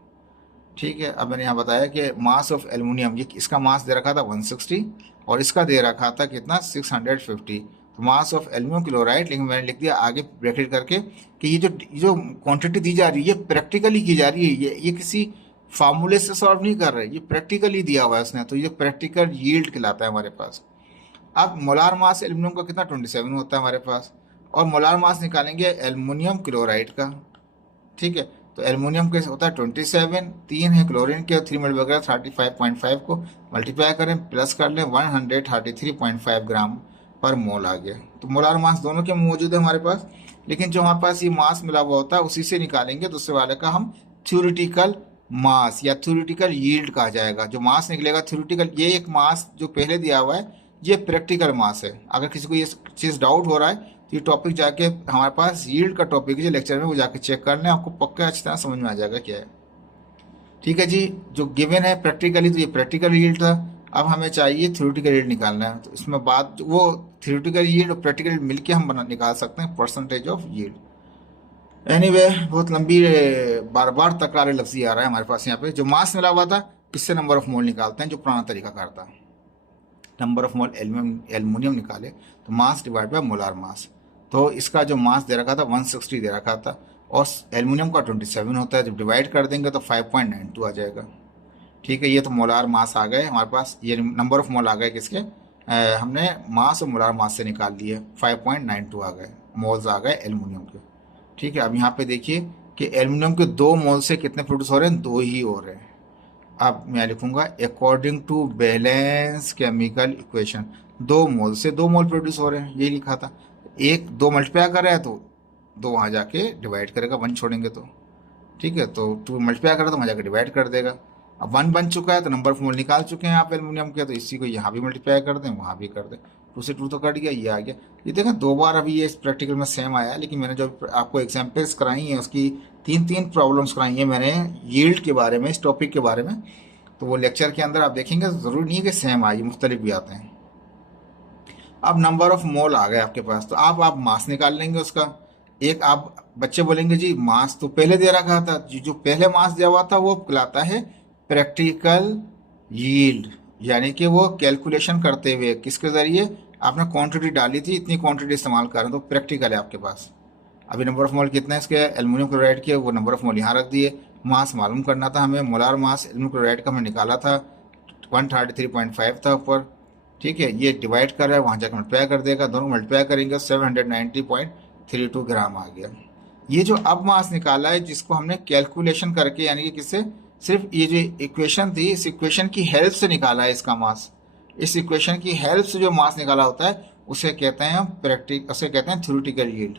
ठीक है, अब मैंने यहाँ बताया कि मास ऑफ एल्युमिनियम, ये इसका मास दे रखा था 160 और इसका दे रखा था कितना? 650। तो मास ऑफ एल्युमिनियम क्लोराइड, लेकिन मैंने लिख दिया आगे ब्रैकेट करके कि ये जो क्वांटिटी दी जा रही है ये प्रैक्टिकली की जा रही है, ये किसी फार्मूले से सॉल्व नहीं कर रहे, ये प्रैक्टिकली दिया हुआ है उसने, तो ये प्रैक्टिकल यील्ड कहलाता है हमारे पास। अब मोलार मास एल्युमिनियम का कितना? 27 होता है हमारे पास, और मोलार मास निकालेंगे एल्युमिनियम क्लोराइड का। ठीक है, तो एल्युमिनियम के होता है 27, 3 है क्लोरीन के, 3 मल्टीप्लाई करें 35.5 को मल्टीप्लाई करें प्लस कर लें 133.5 ग्राम पर मोल आ गया। तो मोलार मास दोनों के मौजूद है हमारे पास, लेकिन जो हमारे पास ये मास मिला हुआ होता है उसी से निकालेंगे, दूसरे वाले का हम थ्योरेटिकल मास या थ्योरेटिकल यील्ड कहा जाएगा। जो मास निकलेगा थ्योरेटिकल, ये एक मास जो पहले दिया हुआ है ये प्रैक्टिकल मास है। अगर किसी को ये चीज़ डाउट हो रहा है तो ये टॉपिक जाके हमारे पास यील्ड का टॉपिक है जो लेक्चर में, वो जाके चेक कर लें, आपको पक्का अच्छी तरह समझ में आ जाएगा क्या है। ठीक है जी, जो गिवन है प्रैक्टिकली, तो ये प्रैक्टिकल यील्ड था। अब हमें चाहिए थ्योरेटिकल यील्ड निकालना है, तो इसमें बात वो थ्योरेटिकल यील्ड और प्रैक्टिकल यील्ड मिलके हम निकाल सकते हैं परसेंटेज ऑफ यील्ड। एनीवे, बहुत लंबी बार बार तकरार लफ्जी आ रहा है हमारे पास यहाँ पे। जो मास मिला हुआ था इससे नंबर ऑफ मोल निकालते हैं, जो पुराना तरीका करता है। नंबर ऑफ मोल एल्युमिनियम निकाले तो मास डिवाइड बाय मोलार मास। तो इसका जो मास दे रखा था 160 दे रखा था और एल्युमिनियम का 27 होता है, जब डिवाइड कर देंगे तो 5.92 आ जाएगा। ठीक है, ये तो मोलार मास आ गए हमारे पास, ये नंबर ऑफ मोल आ गए किसके? हमने मास और मोलार मास से निकाल लिए, 5.92 आ गए, मोल्स आ गए एल्युमिनियम के। ठीक है, अब यहाँ पे देखिए कि एल्युमिनियम के 2 मोल से कितने प्रोड्यूस हो रहे हैं? 2 ही हो रहे हैं। अब मैं लिखूंगा according to balance chemical equation, 2 mole से 2 मोल प्रोड्यूस हो रहे हैं, ये लिखा था। 1 2 मल्टीप्लाई कर रहा है तो 2 वहाँ जाके डिवाइड करेगा, 1 छोड़ेंगे तो ठीक है, तो 2 मल्टीप्लाई करा तो वहाँ जाकर डिवाइड कर देगा। अब 1 बन चुका है तो नंबर ऑफ मोल निकाल चुके हैं यहाँ पे एल्यूमिनियम के, तो इसी को यहाँ भी मल्टीप्लाई कर दें, वहाँ भी कर दें। 2 से 2 तो कट गया, ये आ गया। ये देखें 2 बार अभी ये इस प्रैक्टिकल में सेम आया है, लेकिन मैंने जो आपको एग्जाम्पल्स कराई हैं उसकी 3 प्रॉब्लम्स कराई हैं मैंने यील्ड के बारे में, इस टॉपिक के बारे में। तो वो लेक्चर के अंदर आप देखेंगे, ज़रूरी नहीं है कि सेम आए, मुख्तलिफ भी आते हैं। अब नंबर ऑफ मोल आ गए आपके पास, तो आप मास निकाल लेंगे उसका। एक आप बच्चे बोलेंगे जी मास तो पहले दे रखा था, जो पहले मास दिया हुआ था वो कहलाता है प्रैक्टिकल यील्ड, यानी कि वो कैलकुलेशन करते हुए किसके जरिए आपने क्वांटिटी डाली थी, इतनी क्वांटिटी इस्तेमाल कर रहे हैं, तो प्रैक्टिकल है आपके पास। अभी नंबर ऑफ मोल कितना है इसके एल्यूमिनियम क्लोराइड के, वो नंबर ऑफ मोल यहाँ रख दिए। मास मालूम करना था हमें, मोलार मास एल्यूमिनियम क्लोराइड का हमने निकाला था 133.5 था ऊपर। ठीक है, ये डिवाइड कर रहा है, वहाँ जाकर मल्टीप्लाई कर देगा, दोनों मल्टीप्लाई करेंगे 790.32 ग्राम आ गया। ये जो अब मास निकाला है जिसको हमने कैलकुलेशन करके, यानी कि किससे, सिर्फ ये जो इक्वेशन थी इस इक्वेशन की हेल्प से निकाला है इसका मास। इस इक्वेशन की हेल्प से जो मास निकाला होता है उसे कहते हैं उसे कहते हैं थ्योरेटिकल यील्ड।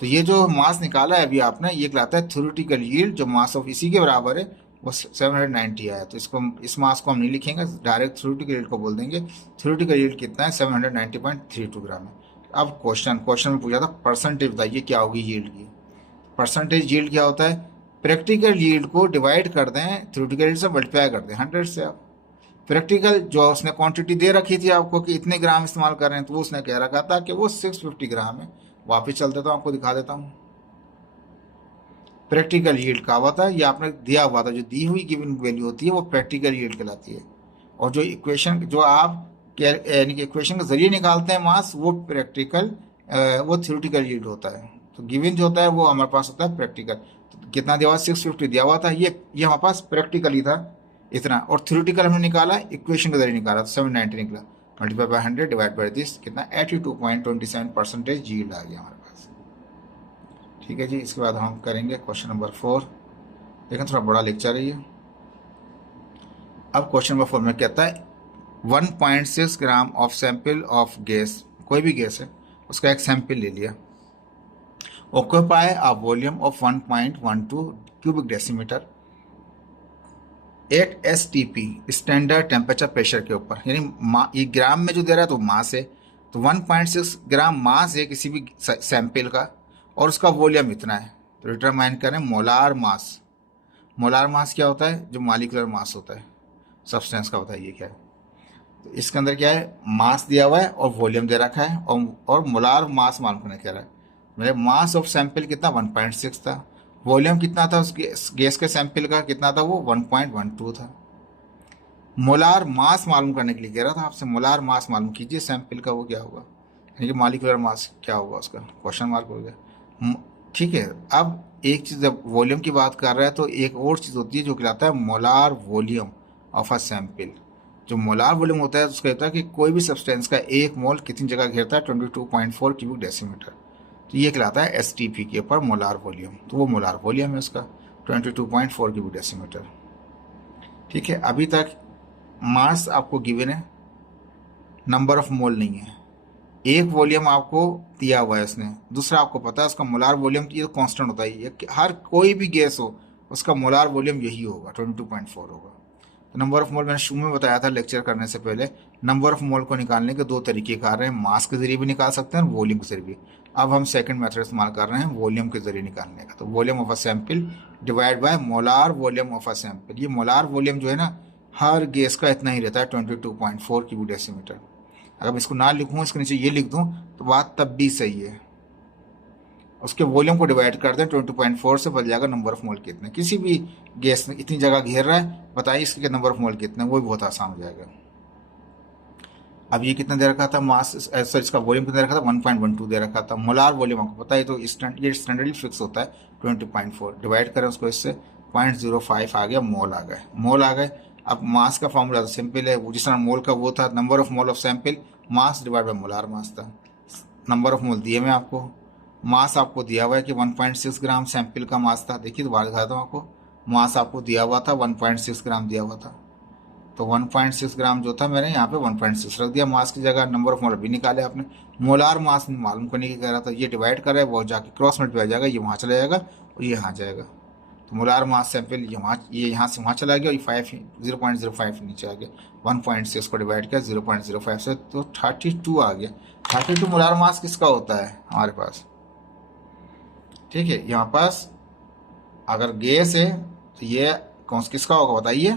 तो ये जो मास निकाला है अभी आपने, ये कहलाता है थ्योरेटिकल यील्ड, जो मास ऑफ इसी के बराबर है, वो 790 आया। तो इसको, इस मास को हम नहीं लिखेंगे, डायरेक्ट थ्योरेटिकल यील्ड को बोल देंगे। थ्योरेटिकल यील्ड कितना है, 790.32 ग्राम है। अब क्वेश्चन में पूछा था परसेंटेज बताइए क्या होगी यील्ड की। परसेंटेज यील्ड क्या होता है, प्रैक्टिकल यील्ड को डिवाइड कर दें थ्योरेटिकल यील्ड से, मल्टीप्लाई कर दें 100 से। आप प्रैक्टिकल जो उसने क्वांटिटी दे रखी थी आपको कि इतने ग्राम इस्तेमाल कर रहे हैं, तो वो उसने कह रखा था कि वो 650 ग्राम है। वापिस चल देता हूँ, आपको दिखा देता हूँ। प्रैक्टिकल यील्ड का हुआ था, ये आपने दिया हुआ था, जो दी हुई गिवन वैल्यू होती है वो प्रैक्टिकल यील्ड कहलाती है। और जो इक्वेशन, जो आप यानी कि इक्वेशन के जरिए निकालते हैं मास, वो प्रैक्टिकल, वो थ्योरेटिकल यील्ड होता है। तो गिवन जो होता है वो हमारे पास होता है प्रैक्टिकल। तो कितना दिया हुआ, 650 दिया हुआ था, ये हमारे पास प्रैक्टिकल ही था इतना। और थ्योरेटिकल हमने निकाला, इक्वेशन के जरिए निकाला, तो 790 निकला, multiply by 100 divide by this, कितना 82.27% यील्ड आ गया हमारे पास। ठीक है जी, इसके बाद हम करेंगे क्वेश्चन नंबर 4। लेकिन थोड़ा बड़ा लेक्चर है ये। अब क्वेश्चन नंबर 4 में कहता है 1.6 gram of sample of gas, कोई भी गैस है उसका एक सैंपल ले लिया, occupy a volume of 1.12 cubic decimetre at STP standard temperature pressure के ऊपर। यानी ये ग्राम में जो दे रहा है तो मास है, तो 1.6 ग्राम मास है किसी भी सैंपल का, और उसका वॉल्यूम इतना है। तो डिटरमाइन करें मोलार मास। मोलार मास क्या होता है, जो मॉलिक्यूलर मास होता है सब्सटेंस का, होता है ये क्या है। तो इसके अंदर क्या है, मास दिया हुआ है और वॉल्यूम दे रखा है, और मोलार मास मालूम करने कह रहा है। मेरे मास ऑफ सैंपल कितना 1.6 था, वॉल्यूम कितना था उस गैस के सैंपल का, कितना था वो 1.12 था। मोलार मास मालूम करने के लिए कह रहा था आपसे, मोलार मास मालूम कीजिए सैंपल का, वो क्या होगा, यानी कि मॉलिक्यूलर मास क्या होगा उसका, क्वेश्चन मार्क हो गया। ठीक है, अब एक चीज़, जब वॉल्यूम की बात कर रहा है तो एक और चीज़ होती है जो कहलाता है molar volume of a sample. जो मोलार वॉल्यूम होता है उसका कहता है कि कोई भी सब्सटेंस का एक मोल कितनी जगह घेरता है, 22.4 क्यूबिक डेसीमीटर। तो ये कहलाता है STP के ऊपर मोलार वॉल्यूम, तो वो मोलार वॉल्यूम है उसका 22.4 क्यूबिक डेसीमीटर। ठीक है, अभी तक मास आपको गिवन है, नंबर ऑफ मोल नहीं है। एक वॉल्यूम आपको दिया हुआ है उसने, दूसरा आपको पता है उसका मोलार वॉल्यूम, ये कांस्टेंट होता है, ये हर कोई भी गैस हो उसका मोलार वॉल्यूम यही होगा, 22.4 होगा। तो नंबर ऑफ मोल मैंने शुरू में बताया था लेक्चर करने से पहले, नंबर ऑफ मोल को निकालने के 2 तरीके कार रहे हैं, मास के जरिए भी निकाल सकते हैं और वॉल्यूम के जरिए भी। अब हम सेकंड मेथड इस्तेमाल कर रहे हैं वॉल्यूम के जरिए निकालने का। तो volume of a sample divide by molar volume of a sample. ये मोलार वॉल्यूम जो है ना, हर गैस का इतना ही रहता है, 22.4 क्यूबिक डेसीमीटर। अगर इसको ना लिखूँ, इसके नीचे ये लिख दूँ तो बात तब भी सही है। उसके वॉल्यूम को डिवाइड कर दें 20.4 से, बदल जाएगा नंबर ऑफ मोल कितने। किसी भी गैस में इतनी जगह घेर रहा है, बताइए इसके नंबर ऑफ मोल कितने, वो भी बहुत आसान हो जाएगा। अब ये कितना दे रखा था मास, सर इसका वॉल्यूम कितना दे रखा था, 1.12 दे रखा था। मोलार वॉल्यूम आपको पता है, तो ये स्टैंडर्डली फिक्स होता है 20.4। डिवाइड करें उसको इससे, 0.05 आ गया, मोल आ गए, मोल आ गए। अब मास का फॉर्मूला तो सिंपल है, वो जिस तरह मोल का वो था, number of mole of sample, mass divide by molar mass था। नंबर ऑफ मोल दिए मैं आपको, मास आपको दिया हुआ है कि 1.6 ग्राम सैंपल का मास था। देखिए दोबारा दिखाता हूँ आपको, मास आपको दिया हुआ था 1.6 ग्राम दिया हुआ था, तो 1.6 ग्राम जो था मैंने यहाँ पे 1.6 रख दिया मास की जगह। नंबर ऑफ मोल भी निकाले आपने, मोलार मास मालूम करने की कह रहा था, ये डिवाइड कर रहा है, वो जाके क्रॉस मल्टीप्लाई आ जाएगा, ये वहाँ चला जाएगा और ये यहाँ जाएगा। तो मोलार मास सैंपल ये यहाँ से वहाँ चला गया और ये 0.05 नीचे आ गया, 1 पॉइंट से इसको डिवाइड किया 0.05 से, तो 32 आ गया। 32 मोलार मास किसका होता है हमारे पास, ठीक है। यहाँ पास अगर गैस है तो ये कौन किसका होगा बताइए,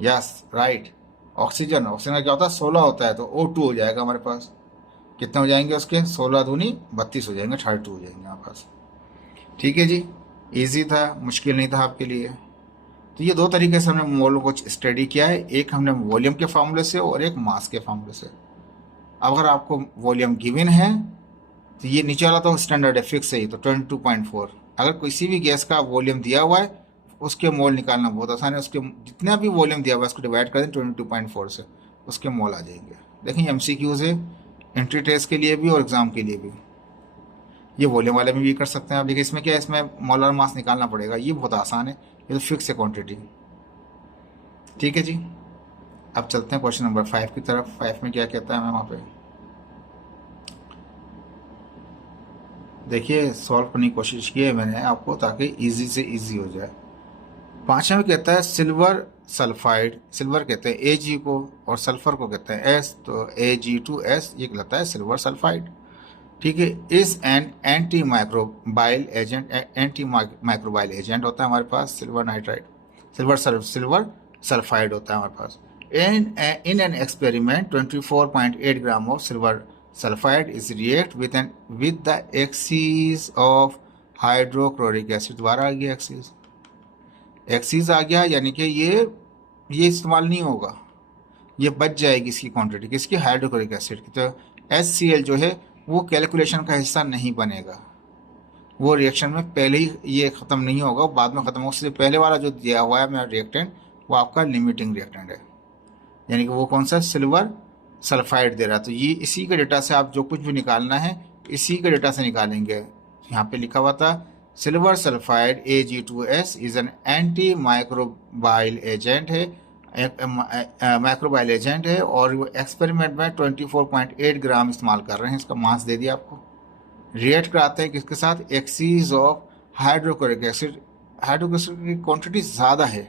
यस राइट, ऑक्सीजन। ऑक्सीजन का क्या होता है 16 होता है, तो O2 हो जाएगा हमारे पास। कितने हो जाएंगे उसके, 16 दूनी 32 हो जाएंगे, 32 हो जाएंगे यहाँ पास। ठीक है जी, इजी था, मुश्किल नहीं था आपके लिए। तो ये दो तरीके से हमने मोल को स्टडी किया है, एक हमने वॉल्यूम के फार्मूले से और एक मास के फार्मूले से। अब अगर आपको वॉल्यूम गिवन है तो ये नीचे वाला तो स्टैंडर्ड है, फिक्स है ही, तो 22.4। अगर किसी भी गैस का वॉल्यूम दिया हुआ है उसके मोल निकालना बहुत आसान है। उसके जितना भी वॉल्यूम दिया हुआ है उसको डिवाइड कर दें 22.4 से, उसके मोल आ जाएंगे। देखिए MCQs है एंट्री टेस्ट के लिए भी और एग्जाम के लिए भी। ये वॉल्यूम वाले में भी कर सकते हैं आप, लेकिन इसमें क्या है, इसमें मोलर मास निकालना पड़ेगा। ये बहुत आसान है, ये तो फिक्स है क्वांटिटी। ठीक है जी, अब चलते हैं क्वेश्चन नंबर 5 की तरफ। 5 में क्या कहता है हमें वहाँ पे, देखिए सॉल्व करने की कोशिश की है मैंने आपको ताकि इजी से इजी हो जाए। 5 में कहता है सिल्वर सल्फाइड, सिल्वर कहते हैं Ag को और सल्फर को कहते हैं S, तो Ag2S ये कहलाता है सिल्वर सल्फाइड। ठीक है, इस anti microbial agent, anti microbial agent होता है हमारे पास सिल्वर नाइट्राइड, सिल्वर सल्फाइड होता है हमारे पास। In an experiment 24.8 gram of silver sulphide is react with the excess of hydrochloric acid. दोबारा आ गया एक्सीज आ गया, यानी कि ये इस्तेमाल नहीं होगा, ये बच जाएगी इसकी क्वांटिटी किसकी, हाइड्रोक्लोरिक एसिड की। तो HCl जो है वो कैलकुलेशन का हिस्सा नहीं बनेगा, वो रिएक्शन में पहले ही ये ख़त्म नहीं होगा, बाद में ख़त्म होगा। उससे पहले वाला जो दिया हुआ है मेरा रिएक्टेंट वो आपका लिमिटिंग रिएक्टेंट है, यानी कि वो कौन सा सिल्वर सल्फाइड दे रहा है। तो ये इसी के डेटा से आप जो कुछ भी निकालना है इसी के डेटा से निकालेंगे। यहाँ पे लिखा हुआ था silver sulphide Ag2S is an anti microbial agent है, माइक्रोबाइल एजेंट है, और वो एक्सपेरिमेंट में 24.8 ग्राम इस्तेमाल कर रहे हैं। इसका मास दे दिया आपको। रिएक्ट कराते हैं किसके साथ, excess of hydrochloric acid. Hydrochloric acid की क्वांटिटी ज़्यादा है,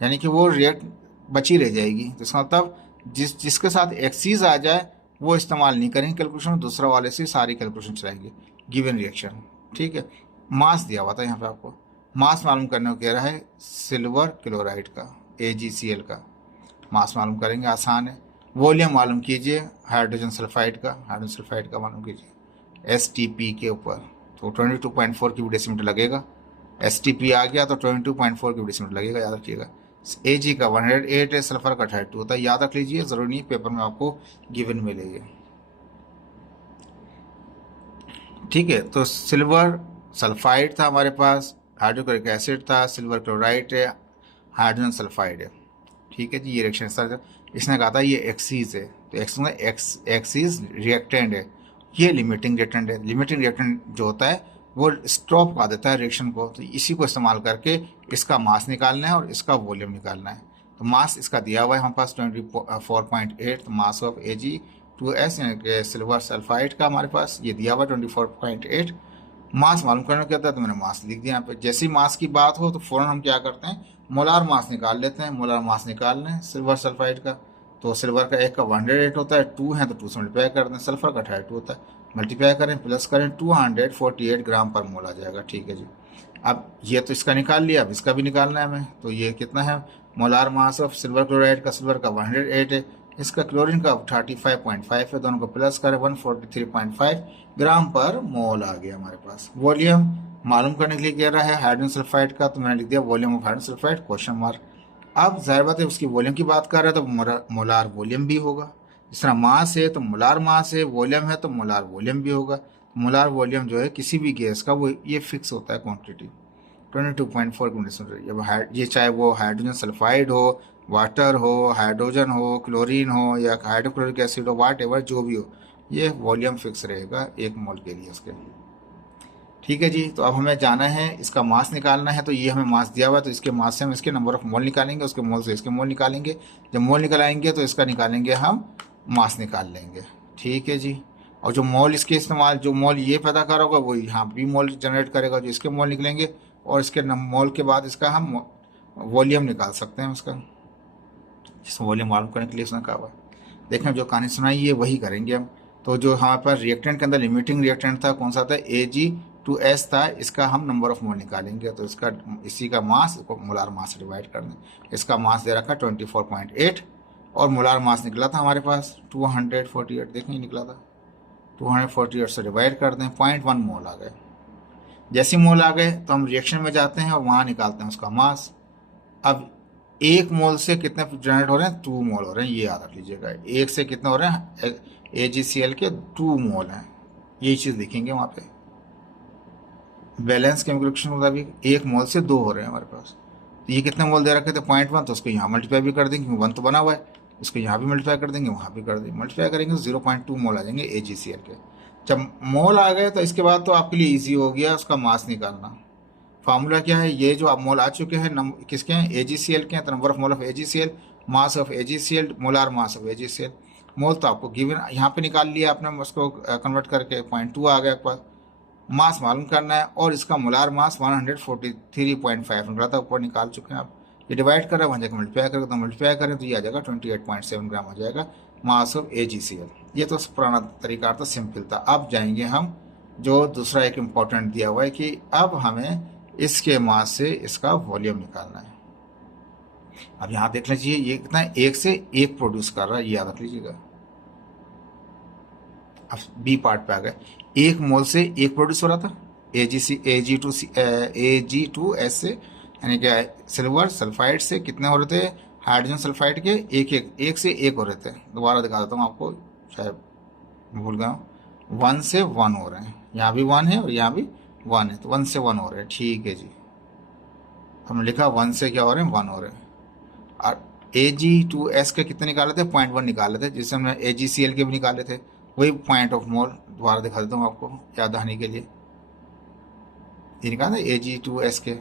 यानी कि वो रिएक्ट बची रह जाएगी। तो इसका मतलब जिसके साथ एक्सीज आ जाए वो इस्तेमाल नहीं करेंगे कैलकुलेशन, दूसरा वाले से सारी कैलकुलेशन चलाएंगे गिवन रिएक्शन। ठीक है, मास दिया हुआ था यहाँ पे आपको, मास मालूम करने को कह रहा है सिल्वर क्लोराइड का, AgCl का मास मालूम करेंगे, आसान है। वॉल्यूम मालूम कीजिए हाइड्रोजन सल्फाइड का मालूम कीजिए STP के ऊपर, तो 22.4 क्यूबिक डेसीमीटर लगेगा। STP आ गया तो 22.4 क्यूबिक डेसीमीटर लगेगा, याद रखिएगा। Ag का 108 है, सल्फर का 32 होता है, याद रख लीजिए, जरूरी नहीं पेपर में आपको गिवन मिलेगी। ठीक है, तो सिल्वर सल्फाइड था हमारे पास, हाइड्रोक्लोरिक एसिड था, सिल्वर क्लोराइड है, हाइड्रोजन सल्फाइड है। ठीक है जी, ये रिएक्शन सर इसने कहा था ये एक्सीज है, तो एक्सीज रिएक्टेंट है, ये लिमिटिंग रिएक्टेंट है। लिमिटिंग रिएक्टेंट जो होता है वो स्टॉप कर देता है रिएक्शन को, तो इसी को इस्तेमाल करके इसका मास निकालना है और इसका वॉल्यूम निकालना है। तो मास इसका दिया हुआ है हमारे पास 24.8, तो मास ऑफ Ag2S यानी कि सिल्वर सल्फाइड का हमारे पास ये दिया हुआ 24.8। मास मालूम करना क्या था, तो मैंने मास लिख दिया यहाँ पे। जैसी मास की बात हो तो फौरन हम क्या करते हैं, मोलार मास निकाल लेते हैं। मोलार मास निकालना है सिल्वर सल्फाइड का, तो सिल्वर का एक का 108 होता है, 2 है तो 2 से मल्टीप्लाई कर दें। सल्फर का 32 होता है, मल्टीप्लाई करें प्लस करें 248 ग्राम पर मोल आ जाएगा। ठीक है जी, अब ये तो इसका निकाल लिया, अब इसका भी निकालना है हमें। तो ये कितना है, molar mass of silver chloride का, सिल्वर का 108 है, इसका क्लोरीन का 35.5 है, दोनों को प्लस करें 143.5 ग्राम पर मोल आ गया हमारे पास। वॉल्यूम मालूम करने के लिए कह रहा है हाइड्रोजन सल्फाइड का, तो मैंने लिख दिया volume of hydrogen sulphide question mark. अब जाहिर बात है उसकी वॉल्यूम की बात कर रहा है तो मोलार वॉल्यूम भी होगा। जिस तरह मास है तो मोलार मास है, वॉल्यूम है तो मोलार वॉल्यूम भी होगा। मोलार वॉल्यूम जो है किसी भी गैस का वो ये फिक्स होता है क्वांटिटी 22.4 किलोमीटर। ये चाहे वो हाइड्रोजन सल्फाइड हो, वाटर हो, हाइड्रोजन हो, क्लोरीन हो या हाइड्रोक्लोरिक एसिड हो, वाट एवर जो भी हो, ये वॉल्यूम फिक्स रहेगा 1 मोल के लिए उसके। ठीक है जी, तो अब हमें जाना है इसका मास निकालना है। तो ये हमें मास दिया हुआ है, तो इसके मास से हम इसके नंबर ऑफ मोल निकालेंगे, उसके मोल से इसके मोल निकालेंगे। जब मोल निकालेंगे तो इसका निकालेंगे हम मास निकाल लेंगे। ठीक है जी, और जो मोल इसके इस्तेमाल, जो मोल ये पैदा करोगा वो यहाँ भी मोल जनरेट करेगा, जो इसके मोल निकलेंगे और इसके मोल के बाद इसका हम वॉल्यूम निकाल सकते हैं उसका, जिस वॉल्यूम मालूम करने के लिए उसने कहा हुआ है। देखें जो कहानी सुनाई है वही करेंगे हम। तो जो हमारे पास रिएक्टेंट के अंदर लिमिटिंग रिएक्टेंट था कौन सा था, Ag2S था, इसका हम नंबर ऑफ मोल निकालेंगे। तो इसका इसी का मास को मोलार मास से डिवाइड कर दें। इसका मास दे रखा 24.8 और मोलार मास निकला था हमारे पास 248। देखें निकला था 248 से डिवाइड कर दें, 0.1 मोल आ गए। जैसे मोल आ गए तो हम रिएक्शन में जाते हैं और वहाँ निकालते हैं उसका मास। अब 1 मोल से कितने जनरेट हो रहे हैं, 2 मोल हो रहे हैं, ये याद रख लीजिएगा। 1 से कितने हो रहे हैं, AgCl के 2 मोल हैं, यही चीज़ लिखेंगे वहाँ पे। बैलेंस केमिकल रिएक्शन होगा भी 1 मोल से 2 हो रहे हैं हमारे पास। तो ये कितने मोल दे रखे थे, 0.1, तो उसको यहाँ मल्टीप्लाई भी कर देंगे, 1 तो बना हुआ है, इसको यहाँ भी मल्टीप्लाई कर देंगे, वहाँ भी कर देंगे, मल्टीप्लाई करेंगे तो 0.2 मोल आ जाएंगे AgCl के। जब मोल आ गए तो इसके बाद तो आपके लिए ईजी हो गया उसका मास निकालना। फार्मूला क्या है, ये जो आप मोल आ चुके हैं किसके हैं, AgCl के हैं, तो number of mole of AgCl, mass of AgCl, molar mass of AgCl। मोल तो आपको गिवन यहाँ पे निकाल लिया आपने, उसको कन्वर्ट करके 0.2 आ गया आपके पास। मास मालूम करना है और इसका मोलार मास 143.5 निकला था, ऊपर निकाल चुके हैं आप। ये डिवाइड कर रहे हैं, वहाँ जाकर मल्टीप्लाई करें, तो मल्टीप्लाई करें तो ये आ जाएगा 28.7 ग्राम आ जाएगा मास ऑफ AgCl। ये तो पुराना तरीका था, सिंपल था। अब जाएंगे हम जो दूसरा एक इम्पॉर्टेंट दिया हुआ है कि अब हमें इसके मास से इसका वॉल्यूम निकालना है। अब यहाँ देख लीजिए ये कितना है, 1 से 1 प्रोड्यूस कर रहा है, ये याद रख लीजिएगा। अब बी पार्ट पे आ गए, 1 मोल से 1 प्रोड्यूस हो रहा था Ag2S से, यानी कि सिल्वर सल्फाइड से कितने हो रहे थे, हाइड्रोजन सल्फाइड के एक से 1 हो रहे थे। दोबारा दिखा देता हूँ आपको, शायद भूल गया हूँ। 1 से 1 हो रहे हैं, यहाँ भी 1 है और यहाँ भी 1 है, तो 1 से 1 हो रहे हैं, ठीक है जी। हमने लिखा 1 से क्या हो रहे हैं, 1 हो रहे हैं। और Ag2S के कितने निकाले थे, 0.1 निकाले थे, जिससे हमने AgCl के भी निकाले थे, वही पॉइंट ऑफ मोल। दोबारा दिखा देता हूँ आपको याद आने के लिए। ये निकाले Ag2S के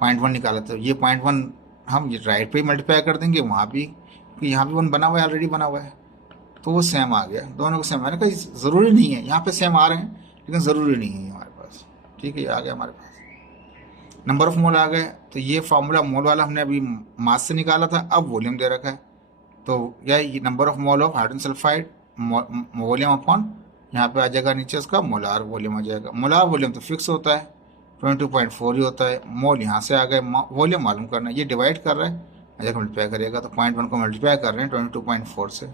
0.1 निकाला था, ये 0.1 हम ये राइट पे ही मल्टीप्लाई कर देंगे, वहाँ भी, क्योंकि यहाँ भी 1 बना हुआ है, ऑलरेडी बना हुआ है, तो वो सेम आ गया, दोनों को सेम। मैंने कहा ज़रूरी नहीं है, यहाँ पे सेम आ रहे हैं लेकिन ज़रूरी नहीं है हमारे पास, ठीक है। ये आ गया हमारे पास, नंबर ऑफ मोल आ गए। तो ये फार्मूला मोल वाला हमने अभी मास से निकाला था, अब वॉल्यूम दे रखा है। तो क्या ये number of mole of hydrogen sulphide volume upon, यहाँ पे आ जाएगा नीचे उसका मोलार वॉल्यूम आ जाएगा। मोलार वॉल्यूम तो फिक्स होता है 22.4 ही होता है। मोल यहाँ से आ गए, वॉल्यूम मालूम करना है, ये डिवाइड कर रहा है, जगह मल्टीप्लाई करेगा तो 0.1 को मल्टीप्लाई कर रहे हैं 22.4 से,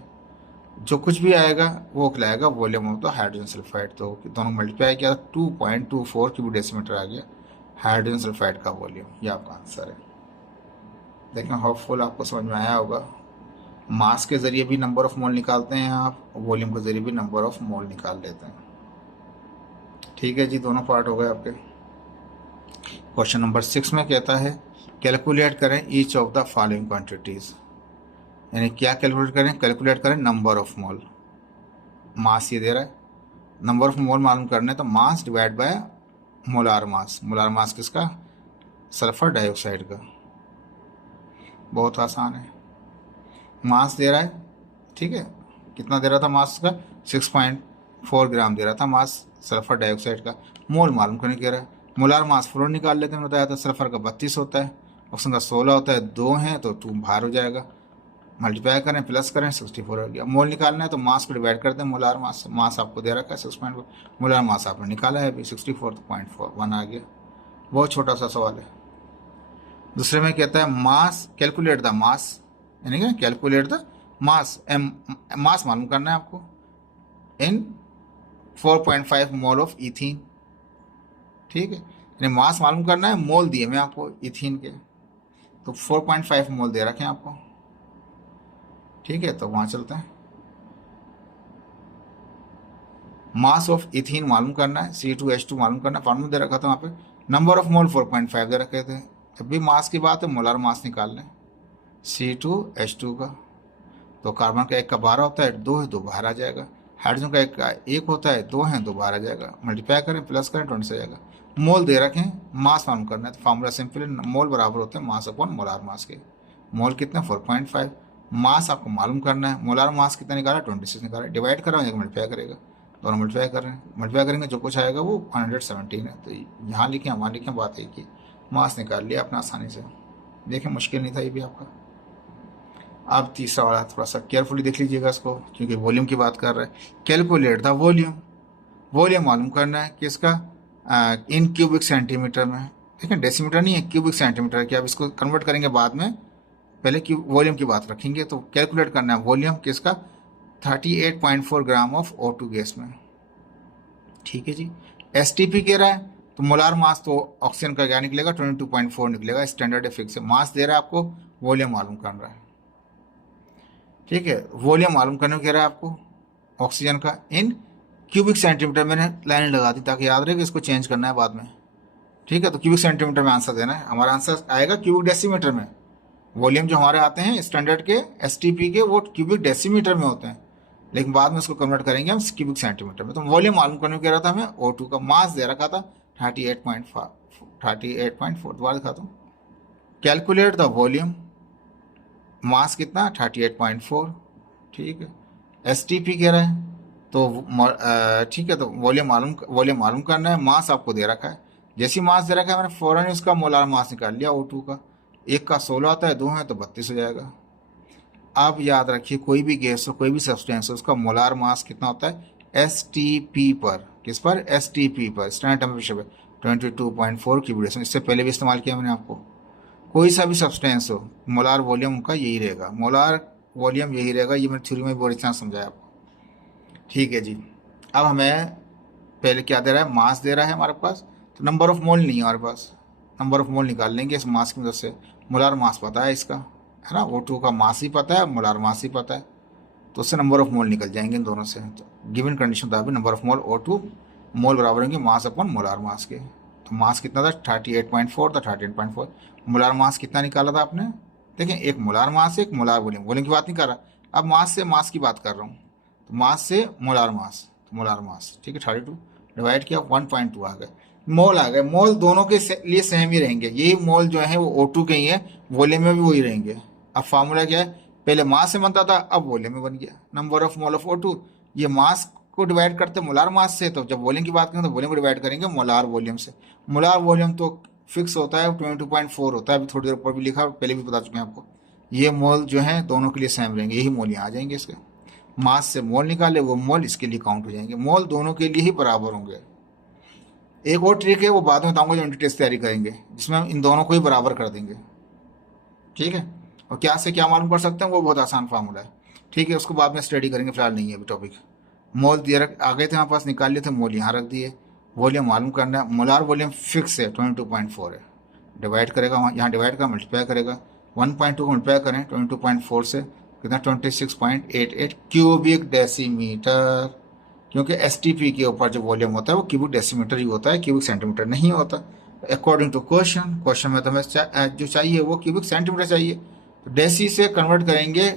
जो कुछ भी आएगा वो कहलाएगा volume of the hydrogen sulphide. तो दोनों मल्टीप्लाई किया 2.24 क्यूबिक डेसीमीटर आ गया हाइड्रोजन सल्फाइड का वॉल्यूम। ये आपका आंसर है। देखें होपफुल आपको समझ में आया होगा। मास के जरिए भी नंबर ऑफ मोल निकालते हैं आप, वॉल्यूम के जरिए भी नंबर ऑफ मोल निकाल लेते हैं, ठीक है जी। दोनों पार्ट हो गए आपके। क्वेश्चन नंबर 6 में कहता है कैलकुलेट करें each of the following quantities, यानी क्या कैलकुलेट करें, कैलकुलेट करें नंबर ऑफ मोल। मास ये दे रहा है, नंबर ऑफ मोल मालूम करना है तो मास divide by molar mass. Molar mass किसका, सल्फर डाइऑक्साइड का। बहुत आसान है, मास दे रहा है, ठीक है। कितना दे रहा था मास का, 6.4 ग्राम दे रहा था मास सल्फर डाइऑक्साइड का। मोल मालूम करने कह रहा है, मोलार मास फ्लोर निकाल लेते हैं, बताया था सल्फर का 32 होता है, ऑक्सीजन का 16 होता है, 2 हैं तो 2 बाहर हो जाएगा, मल्टीप्लाई करें प्लस करें 64 हो गया। मोल निकालना है तो मास को डिवाइड करते हैं मोलार मास से। मास आपको दे रखा है 6.4, मोलार मास आपने निकाला है अभी 64.1 आ गया। बहुत छोटा सा सवाल है। दूसरे में कहता है मास कैलकुलेट द मास, यानी कि कैलकुलेट द मास, मास मालूम करना है आपको इन 4.5 मोल ऑफ इथीन, ठीक है। यानी मास मालूम करना है, मोल दिए मैं आपको इथीन के, तो 4.5 मोल दे रखे हैं आपको, ठीक है। तो वहां चलते हैं, मास ऑफ इथीन मालूम करना है, C2H2 मालूम करना है, फार्मूला दे रखा था वहाँ पे। नंबर ऑफ मोल 4.5 दे रखे थे। जब भी मास की बात है मोलार मास निकाल लें C2H2 का, तो कार्बन का 1 का 12 होता है, 2 है 2 बाहर आ जाएगा। हाइड्रोजन का 1 होता है, 2 है 2 बाहर आ जाएगा, मल्टीप्लाई करें प्लस करें 20 आ जाएगा। मोल दे रखे हैं, मास मालूम करना है, तो फार्मूला सिंपल है, मोल बराबर होते हैं मास अपॉन मोलार मास के। मोल कितने 4.5, मास आपको मालूम करना है, मोलार मास कितना निकाला 26 निकाला, डिवाइड कर रहा हूँ, मल्टीप्लाई करेगा, दोनों मल्टीप्लाई कर रहे हैं, मल्टीप्लाई करेंगे जो कुछ आएगा वो 117 है। तो यहाँ लिखें वहाँ लिखें, बात एक ही, मास निकाल लिया अपना आसानी से। देखें मुश्किल नहीं था ये भी आपका। अब तीसरा वाला थोड़ा सा केयरफुली देख लीजिएगा इसको, क्योंकि वॉल्यूम की बात कर रहा है। कैलकुलेट द वॉल्यूम, वॉल्यूम मालूम करना है किसका, इन क्यूबिक सेंटीमीटर में। ठीक है, डेसीमीटर नहीं है, क्यूबिक सेंटीमीटर की। आप इसको कन्वर्ट करेंगे बाद में, पहले वॉल्यूम की बात रखेंगे। तो कैलकुलेट करना है वॉल्यूम किसका, 38.4 ग्राम ऑफ O2 गैस में। ठीक है जी। STP कह रहा है तो मोलार मास तो ऑक्सीजन का क्या निकलेगा, 22.4 निकलेगा। स्टैंडर्ड फिक्स है। मास दे रहा है आपको, वॉल्यूम मालूम कर रहा है। ठीक है, वॉल्यूम मालूम करने को कह रहा है आपको ऑक्सीजन का इन क्यूबिक सेंटीमीटर। मैंने लाइन लगा दी ताकि याद रहे कि इसको चेंज करना है बाद में। ठीक है, तो क्यूबिक सेंटीमीटर में आंसर देना है। हमारा आंसर आएगा क्यूबिक डेसीमीटर में। वॉल्यूम जो हमारे आते हैं स्टैंडर्ड के STP के, वो क्यूबिक डेसीमीटर में होते हैं, लेकिन बाद में उसको कन्वर्ट करेंगे हम क्यूबिक सेंटीमीटर में। तो वॉल्यूम मालूम करने को कह रहा था हमें O2 का। मास दे रखा था 38.4। दोबारा दिखाता हूँ। कैलकुलेट द वॉल्यूम, मास कितना 38.4। ठीक है, STP कह रहा है तो ठीक है, तो वॉल्यूम मालूम करना है। मास आपको दे रखा है, जैसी मास दे रखा है मैंने फ़ौरन उसका मोलार मास निकाल लिया O2 का। एक का 16 आता है, 2 है तो 32 हो जाएगा। अब याद रखिए कोई भी गैस हो, कोई भी सब्सटेंस हो, उसका मोलार मास कितना होता है, STP पर। किस पर, STP पर, स्टैंडर्ड टेम्परेचर पर 22.4 क्यूबिक डेसीमीटर। इससे पहले भी इस्तेमाल किया मैंने आपको। कोई सा भी सब्सटेंस हो, मोलार वॉल्यूम का यही रहेगा, मोलार वॉल्यूम यही रहेगा। ये मैंने थ्योरी में बहुत अच्छा समझाया आपको। ठीक है जी। अब हमें पहले क्या दे रहा है, मास दे रहा है हमारे पास, तो नंबर ऑफ मोल नहीं है हमारे पास। नंबर ऑफ मोल निकाल लेंगे इस मास की मदद से। मोलार मास पता है इसका, है ना, O2 का मास ही पता है, मोलार मास ही पता है, तो उससे नंबर ऑफ मोल निकल जाएंगे इन दोनों से। तो गिवन कंडीशन था अभी, नंबर ऑफ मोल O2 मोल बराबर होंगे मास अपन मोलार मास के। तो मास कितना था 38.4 था, 38.4। मोलार मास कितना निकाला था आपने, देखें, एक मोलार मास, एक मोलार वॉल्यूम। वॉल्यूम की बात नहीं कर रहा, अब मास से मास की बात कर रहा हूँ। तो मास से मोलार मास, तो मोलार मास, ठीक है, 32 डिवाइड किया 1.2 आ गए, मोल आ गए। मोल दोनों के लिए सेम ही रहेंगे। यही मोल जो है वो O2 के ही है, वॉल्यूम में भी वही रहेंगे। अब फार्मूला क्या है, पहले मास से बनता था, अब वॉल्यूम में बन गया। Number of mole of O2, ये मास को डिवाइड करते मोलार मास से, तो जब वॉल्यूम की बात करें तो वॉल्यूम को डिवाइड करेंगे मोलार वॉल्यूम से। मोलार वॉल्यूम तो फिक्स होता है, 22.4 होता है। अभी थोड़ी देर ऊपर भी लिखा, पहले भी बता चुके हैं आपको। ये मोल जो है दोनों के लिए सेम रहेंगे, यही मोल यहाँ आ जाएंगे इसके। मास से मोल निकाले, वो मोल इसके लिए काउंट हो जाएंगे। मोल दोनों के लिए ही बराबर होंगे। एक और ट्रिक है, वो बाद में बताऊंगा जब यूनिट टेस्ट तैयारी करेंगे, जिसमें हम इन दोनों को ही बराबर कर देंगे। ठीक है, और क्या से क्या मालूम कर सकते हैं, वो बहुत आसान फार्मूला है। ठीक है, उसको बाद में स्टडी करेंगे, फिलहाल नहीं है अभी टॉपिक। मोल दिए आ गए थे हमारे पास, निकाल लिए थे, मोल यहाँ रख दिए। वॉल्यूम मालूम करना है, मोलार वॉल्यूम फिक्स है 22.4 है। डिवाइड करेगा, यहाँ डिवाइड का मल्टीप्लाई करेगा, 1.2 को मल्टीप्लाई करें 22.4 से, कितना 26.88 क्यूबिक डेसीमीटर। क्योंकि STP के ऊपर जो वॉल्यूम होता है वो क्यूबिक डेसीमीटर ही होता है, क्यूबिक सेंटीमीटर नहीं होता। अकॉर्डिंग टू क्वेश्चन में तो हमें जो चाहिए वो क्यूबिक सेंटीमीटर चाहिए, तो डेसी से कन्वर्ट करेंगे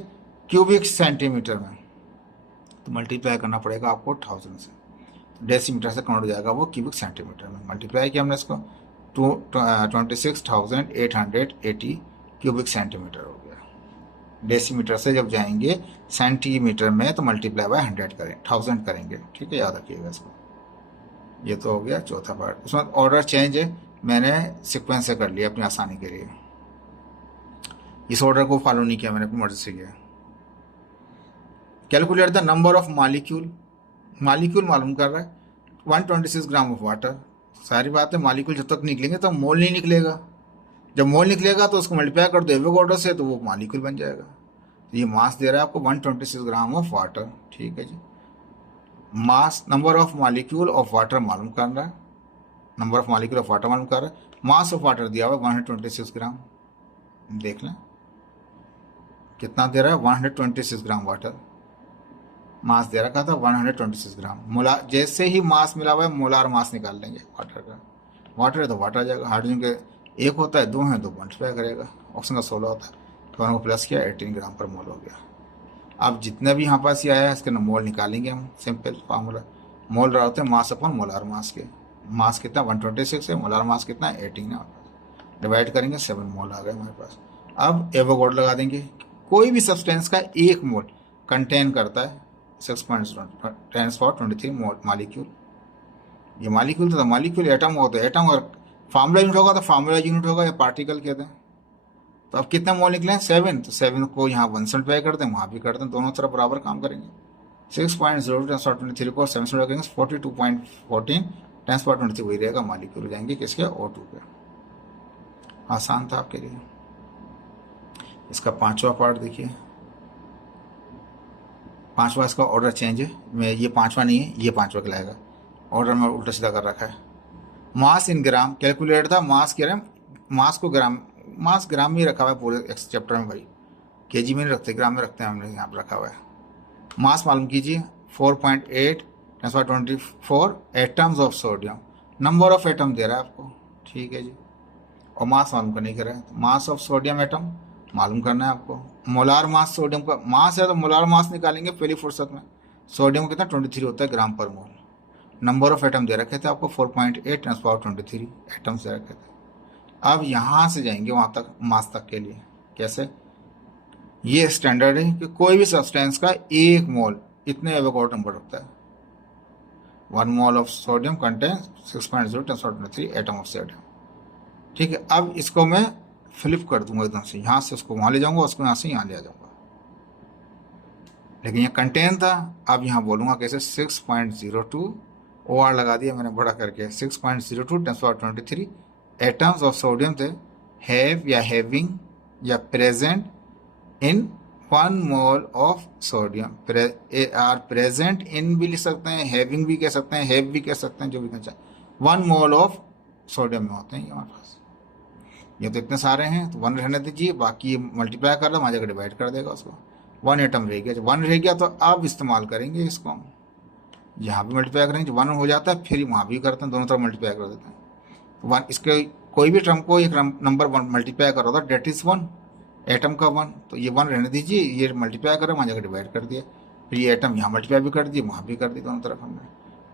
क्यूबिक सेंटीमीटर में, तो मल्टीप्लाई करना पड़ेगा आपको 1000 से। तो डेसीमीटर से कन्वर्ट हो जाएगा वो क्यूबिक सेंटीमीटर में। मल्टीप्लाई किया हमने इसको, 26,880 क्यूबिक सेंटीमीटर हो गया। डेसीमीटर से जब जाएंगे सेंटीमीटर में तो मल्टीप्लाई बाय 100 करें, 1000 करेंगे। ठीक है, याद रखिएगा इसको। ये तो हो गया चौथा पार्ट। उसमें ऑर्डर चेंज है, मैंने सीक्वेंस से कर लिया अपनी आसानी के लिए। इस ऑर्डर को फॉलो नहीं किया मैंने, अपनी मर्जी से किया। Calculate the number of molecule, molecule मालूम कर रहा है 126 ग्राम ऑफ वाटर। सारी बात है, मालिक्यूल जब तक निकलेंगे तो मोल नहीं निकलेगा। जब मोल निकलेगा तो उसको मल्टीप्लाई कर दो एवोगाड्रो से, तो वो मालिक्यूल बन जाएगा। तो ये मास दे रहा है आपको 126 ग्राम ऑफ वाटर। ठीक है जी। Mass, number of molecule of water मालूम कर रहा है, number of molecule of water मालूम कर रहा है। मास ऑफ वाटर दिया हुआ 126 ग्राम, देख लें कितना दे रहा है, 126 ग्राम वाटर। मास दे रखा था 126 ग्राम। मोलार, जैसे ही मास मिला हुआ है मोलार मास निकाल लेंगे वाटर का। वाटर है तो वाटर आ जाएगा, हाइड्रोजन के एक होता है, 2 है तो मल्टीप्लाई करेगा। ऑक्सीजन का 16 होता है, दोनों को प्लस किया 18 ग्राम पर मोल हो गया। अब जितना भी यहाँ पास ये आया है इसके ना मोल निकालेंगे हम, सिंपल फार्मूला। मोल रहा होता है मास अपन मोलार मास के। मास कितना 126 है, मोलार मास कितना 18 है। डिवाइड करेंगे 7 मोल आ गए हमारे पास। अब एवोगाड्रो लगा देंगे। कोई भी सब्सटेंस का 1 मोल कंटेन करता है 6.10 मोल मालिक्यूल। ये मालिक्यूल तो मालिक्यूल एटम होता है, एटम और फार्मूला यूनिट होगा तो फार्मूला यूनिट होगा या पार्टिकल कहते हैं। तो अब कितने मोल निकले हैं 7, तो 7 को यहाँ 1 से मल्टीप्लाई कर दें, वहाँ भी कर दें, दोनों तरफ बराबर काम करेंगे। 6.0 को 7 से करेंगे 42.14 10 पावर 23 वही रहेगा, मालिक्यूल हो जाएंगे किसके O2 पे। आसान था आपके लिए। इसका 5वां पार्ट देखिए, 5वां इसका ऑर्डर चेंज है, मैं ये 5वां नहीं है, ये 5वां कहलाएगा, ऑर्डर में उल्टा सीधा कर रखा है। मास इन ग्राम कैलकुलेट था, मास कह रहे हैं, मास को ग्राम, मास ग्राम में ही रखा हुआ है पूरे चैप्टर में भाई, केजी में नहीं रखते, ग्राम में रखते हैं, हमने यहाँ पर रखा हुआ है। मास मालूम कीजिए 4.8 10 power 24 atoms of sodium, number of atom दे रहा है आपको, ठीक है जी, और मास मालूम करने के रहा है, मास ऑफ सोडियम एटम मालूम करना है आपको। मोलार मास सोडियम का मास है तो मोलार मास निकालेंगे पहली फुर्सत में। सोडियम कितना 23 होता है ग्राम पर मोल। नंबर ऑफ एटम दे रखे थे आपको 4.8 10 पावर 23 एटम्स दे रखे थे। अब यहाँ से जाएंगे वहाँ तक मास तक के लिए, कैसे, ये स्टैंडर्ड है कि कोई भी सब्सटेंस का 1 मोल इतने एवोगाड्रो नंबर होता है। 1 mole of sodium contains 6.0 10 power 23 atom of sodium, ठीक है। अब इसको मैं फ्लिप कर दूंगा एकदम से, यहाँ से उसको वहाँ ले जाऊंगा, उसको यहाँ से यहाँ ले आ जाऊंगा, लेकिन ये कंटेन था, अब यहाँ बोलूँगा कैसे 6.02 OR लगा दिया मैंने बड़ा करके, 6.02 10 पावर 23 एटम्स ऑफ सोडियम थे, हैव या हैविंग या present in 1 mole of sodium, are present in भी लिख सकते हैं, हैविंग भी कह सकते हैं, हैव भी कह सकते हैं, जो भी कहना चाहे, 1 मोल ऑफ सोडियम में होते हैं हमारे पास। ये तो इतने सारे हैं तो 1 रहने दीजिए, बाकी मल्टीप्लाई कर दो, वहाँ जगह डिवाइड कर देगा उसको, 1 एटम रह गया, जब 1 रह गया तो अब इस्तेमाल करेंगे इसको हम, यहाँ भी मल्टीप्लाई करेंगे, 1 हो जाता है फिर वहाँ भी करते हैं, दोनों तरफ मल्टीप्लाई कर देते हैं। तो 1 इसके कोई भी टर्म को एक नंबर 1 मल्टीप्लाई करो तो डेट इज़ 1, एटम का 1, तो ये 1 रहने दीजिए, ये मल्टीप्लाई करें, वहाँ जगह डिवाइड कर दिया, फिर ये एटम यहाँ मल्टीप्लाई भी कर दिए, वहाँ भी कर दी, दोनों तरफ हमने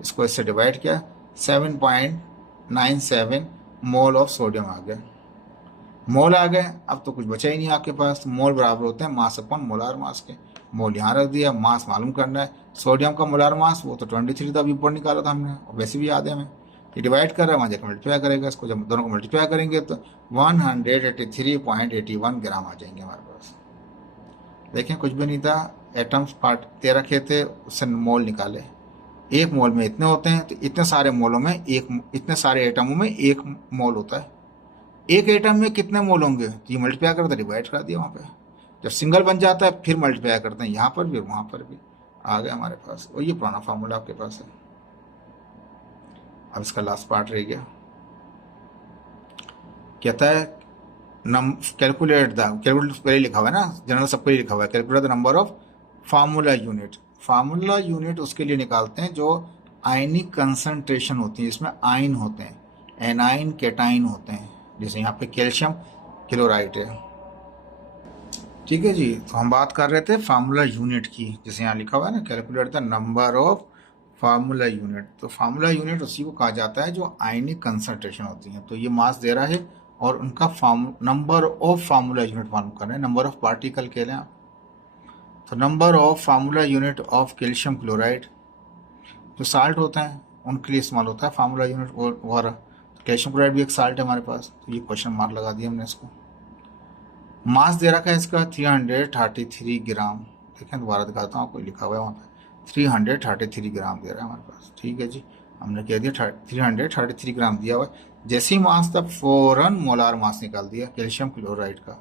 इसको इससे डिवाइड किया, 7.97 मोल ऑफ सोडियम आ गया, मोल आ गए। अब तो कुछ बचा ही नहीं आपके पास, मोल बराबर होते हैं मास अपन मोलार मास के, मोल यहाँ रख दिया, मास मालूम करना है, सोडियम का मोलार मास वो तो 23 था, अभी ऊपर निकाला था हमने, और वैसे भी याद है हमें, ये डिवाइड कर रहा है, वहाँ जाकर मल्टीप्लाई करेगा इसको, जब दोनों को मल्टीप्लाई करेंगे तो 183.81 ग्राम आ जाएंगे हमारे पास। देखें कुछ भी नहीं था, एटम्स पार्ट 13 रखे थे, उससे मोल निकाले, 1 मोल में इतने होते हैं, तो इतने सारे मोलों में इतने सारे एटमों में 1 मोल होता है, एक एटम में कितने मोल होंगे, तो ये मल्टीप्लाई करते डिवाइड कर दिया वहाँ पे, जब सिंगल बन जाता है फिर मल्टीप्लाई करते हैं, यहाँ पर भी और वहाँ पर भी, आ गया हमारे पास, और ये पुराना फार्मूला आपके पास है। अब इसका लास्ट पार्ट रह गया, कहता है कैलकुलेट पहले लिखा हुआ है ना, जनरल सबको ही लिखा हुआ है, calculate the number of formula unit. Formula unit उसके लिए निकालते हैं जो आयनिक कंसंट्रेशन होती है, इसमें आयन होते हैं, एनाइन कैटाइन होते हैं, जैसे यहाँ पे कैल्शियम क्लोराइड है, ठीक है जी। तो हम बात कर रहे थे फार्मूला यूनिट की, जैसे यहाँ लिखा हुआ है ना, calculate the number of formula unit, तो फार्मूला यूनिट उसी को कहा जाता है जो आयनिक कंसंट्रेशन होती है। तो ये मास दे रहा है और उनका नंबर ऑफ फार्मूला यूनिट मालूम कर रहे हैं, नंबर ऑफ पार्टिकल कह लें आप। तो number of formula unit of calcium chloride, जो साल्ट होता है उनके लिए इस्तेमाल होता है फार्मूला यूनिट वगैरह, तो कैल्शियम क्लोराइड भी एक साल्ट है हमारे पास, तो ये क्वेश्चन मार्क लगा दिया हमने इसको। मास दे रखा है इसका 333 ग्राम, देखें दोबारा दिखाता हूँ, आपको लिखा हुआ है वहाँ पे 333 ग्राम दे रहा है हमारे पास, ठीक है जी, हमने कह दिया 333 ग्राम दिया हुआ है। जैसे ही मास तब फौरन मोलार मास निकाल दिया कैल्शियम क्लोराइड का,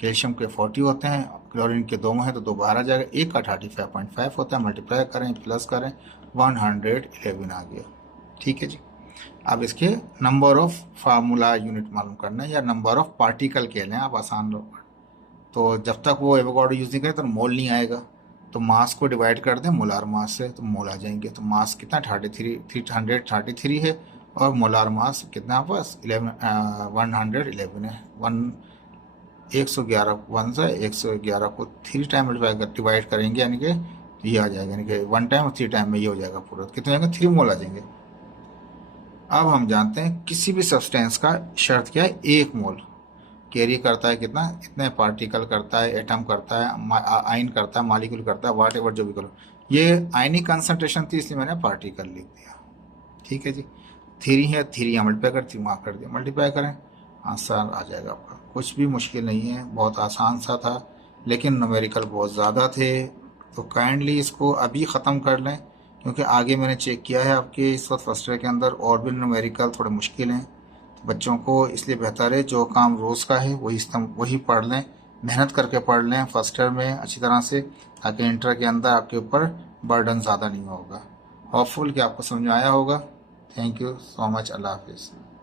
कैल्शियम के 40 होते हैं, क्लोरीन के 2 हैं तो 2 बाहर आ जाएगा, एक का 35.5 होता है, मल्टीप्लाई करें प्लस करें 111 आ गया, ठीक है जी। अब इसके नंबर ऑफ फार्मूला यूनिट मालूम करना है, या नंबर ऑफ पार्टिकल कह लें आप, आसान लोग, तो जब तक वो एवोगाड्रो यूज नहीं करें तो मोल नहीं आएगा, तो मास को डिवाइड कर दें मोलार मास से तो मोल आ जाएंगे। तो मास कितना 333 है, और मोलार मास कितना पास 111 है, 111 1 से 111 को 3 टाइम डिवाइड करेंगे, यानी कि ये आ जाएगा, यानी कि 1 टाइम और 3 टाइम में ये हो जाएगा पूरा, कितने आएंगे 3 मोल आ जाएंगे। अब हम जानते हैं किसी भी सब्सटेंस का शर्त क्या है, 1 मोल कैरी करता है कितना, इतने पार्टिकल करता है, एटम करता है, आयन करता है, मॉलिक्यूल करता है, व्हाट एवर जो भी करो, ये आयनिक कंसंट्रेशन थी इसलिए मैंने पार्टिकल लिख दिया, ठीक है जी। थ्री है, थ्री यहाँ मल्टीप्लाई कर, थ्री मार्क कर दिया, मल्टीप्लाई करें, आंसर आ जाएगा आपका। कुछ भी मुश्किल नहीं है, बहुत आसान सा था, लेकिन न्यूमेरिकल बहुत ज़्यादा थे। तो काइंडली इसको अभी ख़त्म कर लें, क्योंकि आगे मैंने चेक किया है आपके इस वक्त फर्स्ट ईयर के अंदर और भी न्यूमेरिकल थोड़े मुश्किल हैं। तो बच्चों को इसलिए बेहतर है जो काम रोज़ का है वही पढ़ लें, मेहनत करके पढ़ लें फर्स्ट ईयर में अच्छी तरह से, ताकि इंटर के अंदर आपके ऊपर बर्डन ज़्यादा नहीं होगा। होपफुल कि आपको समझ में आया होगा। Thank you so much. अल्लाह हाफिज़।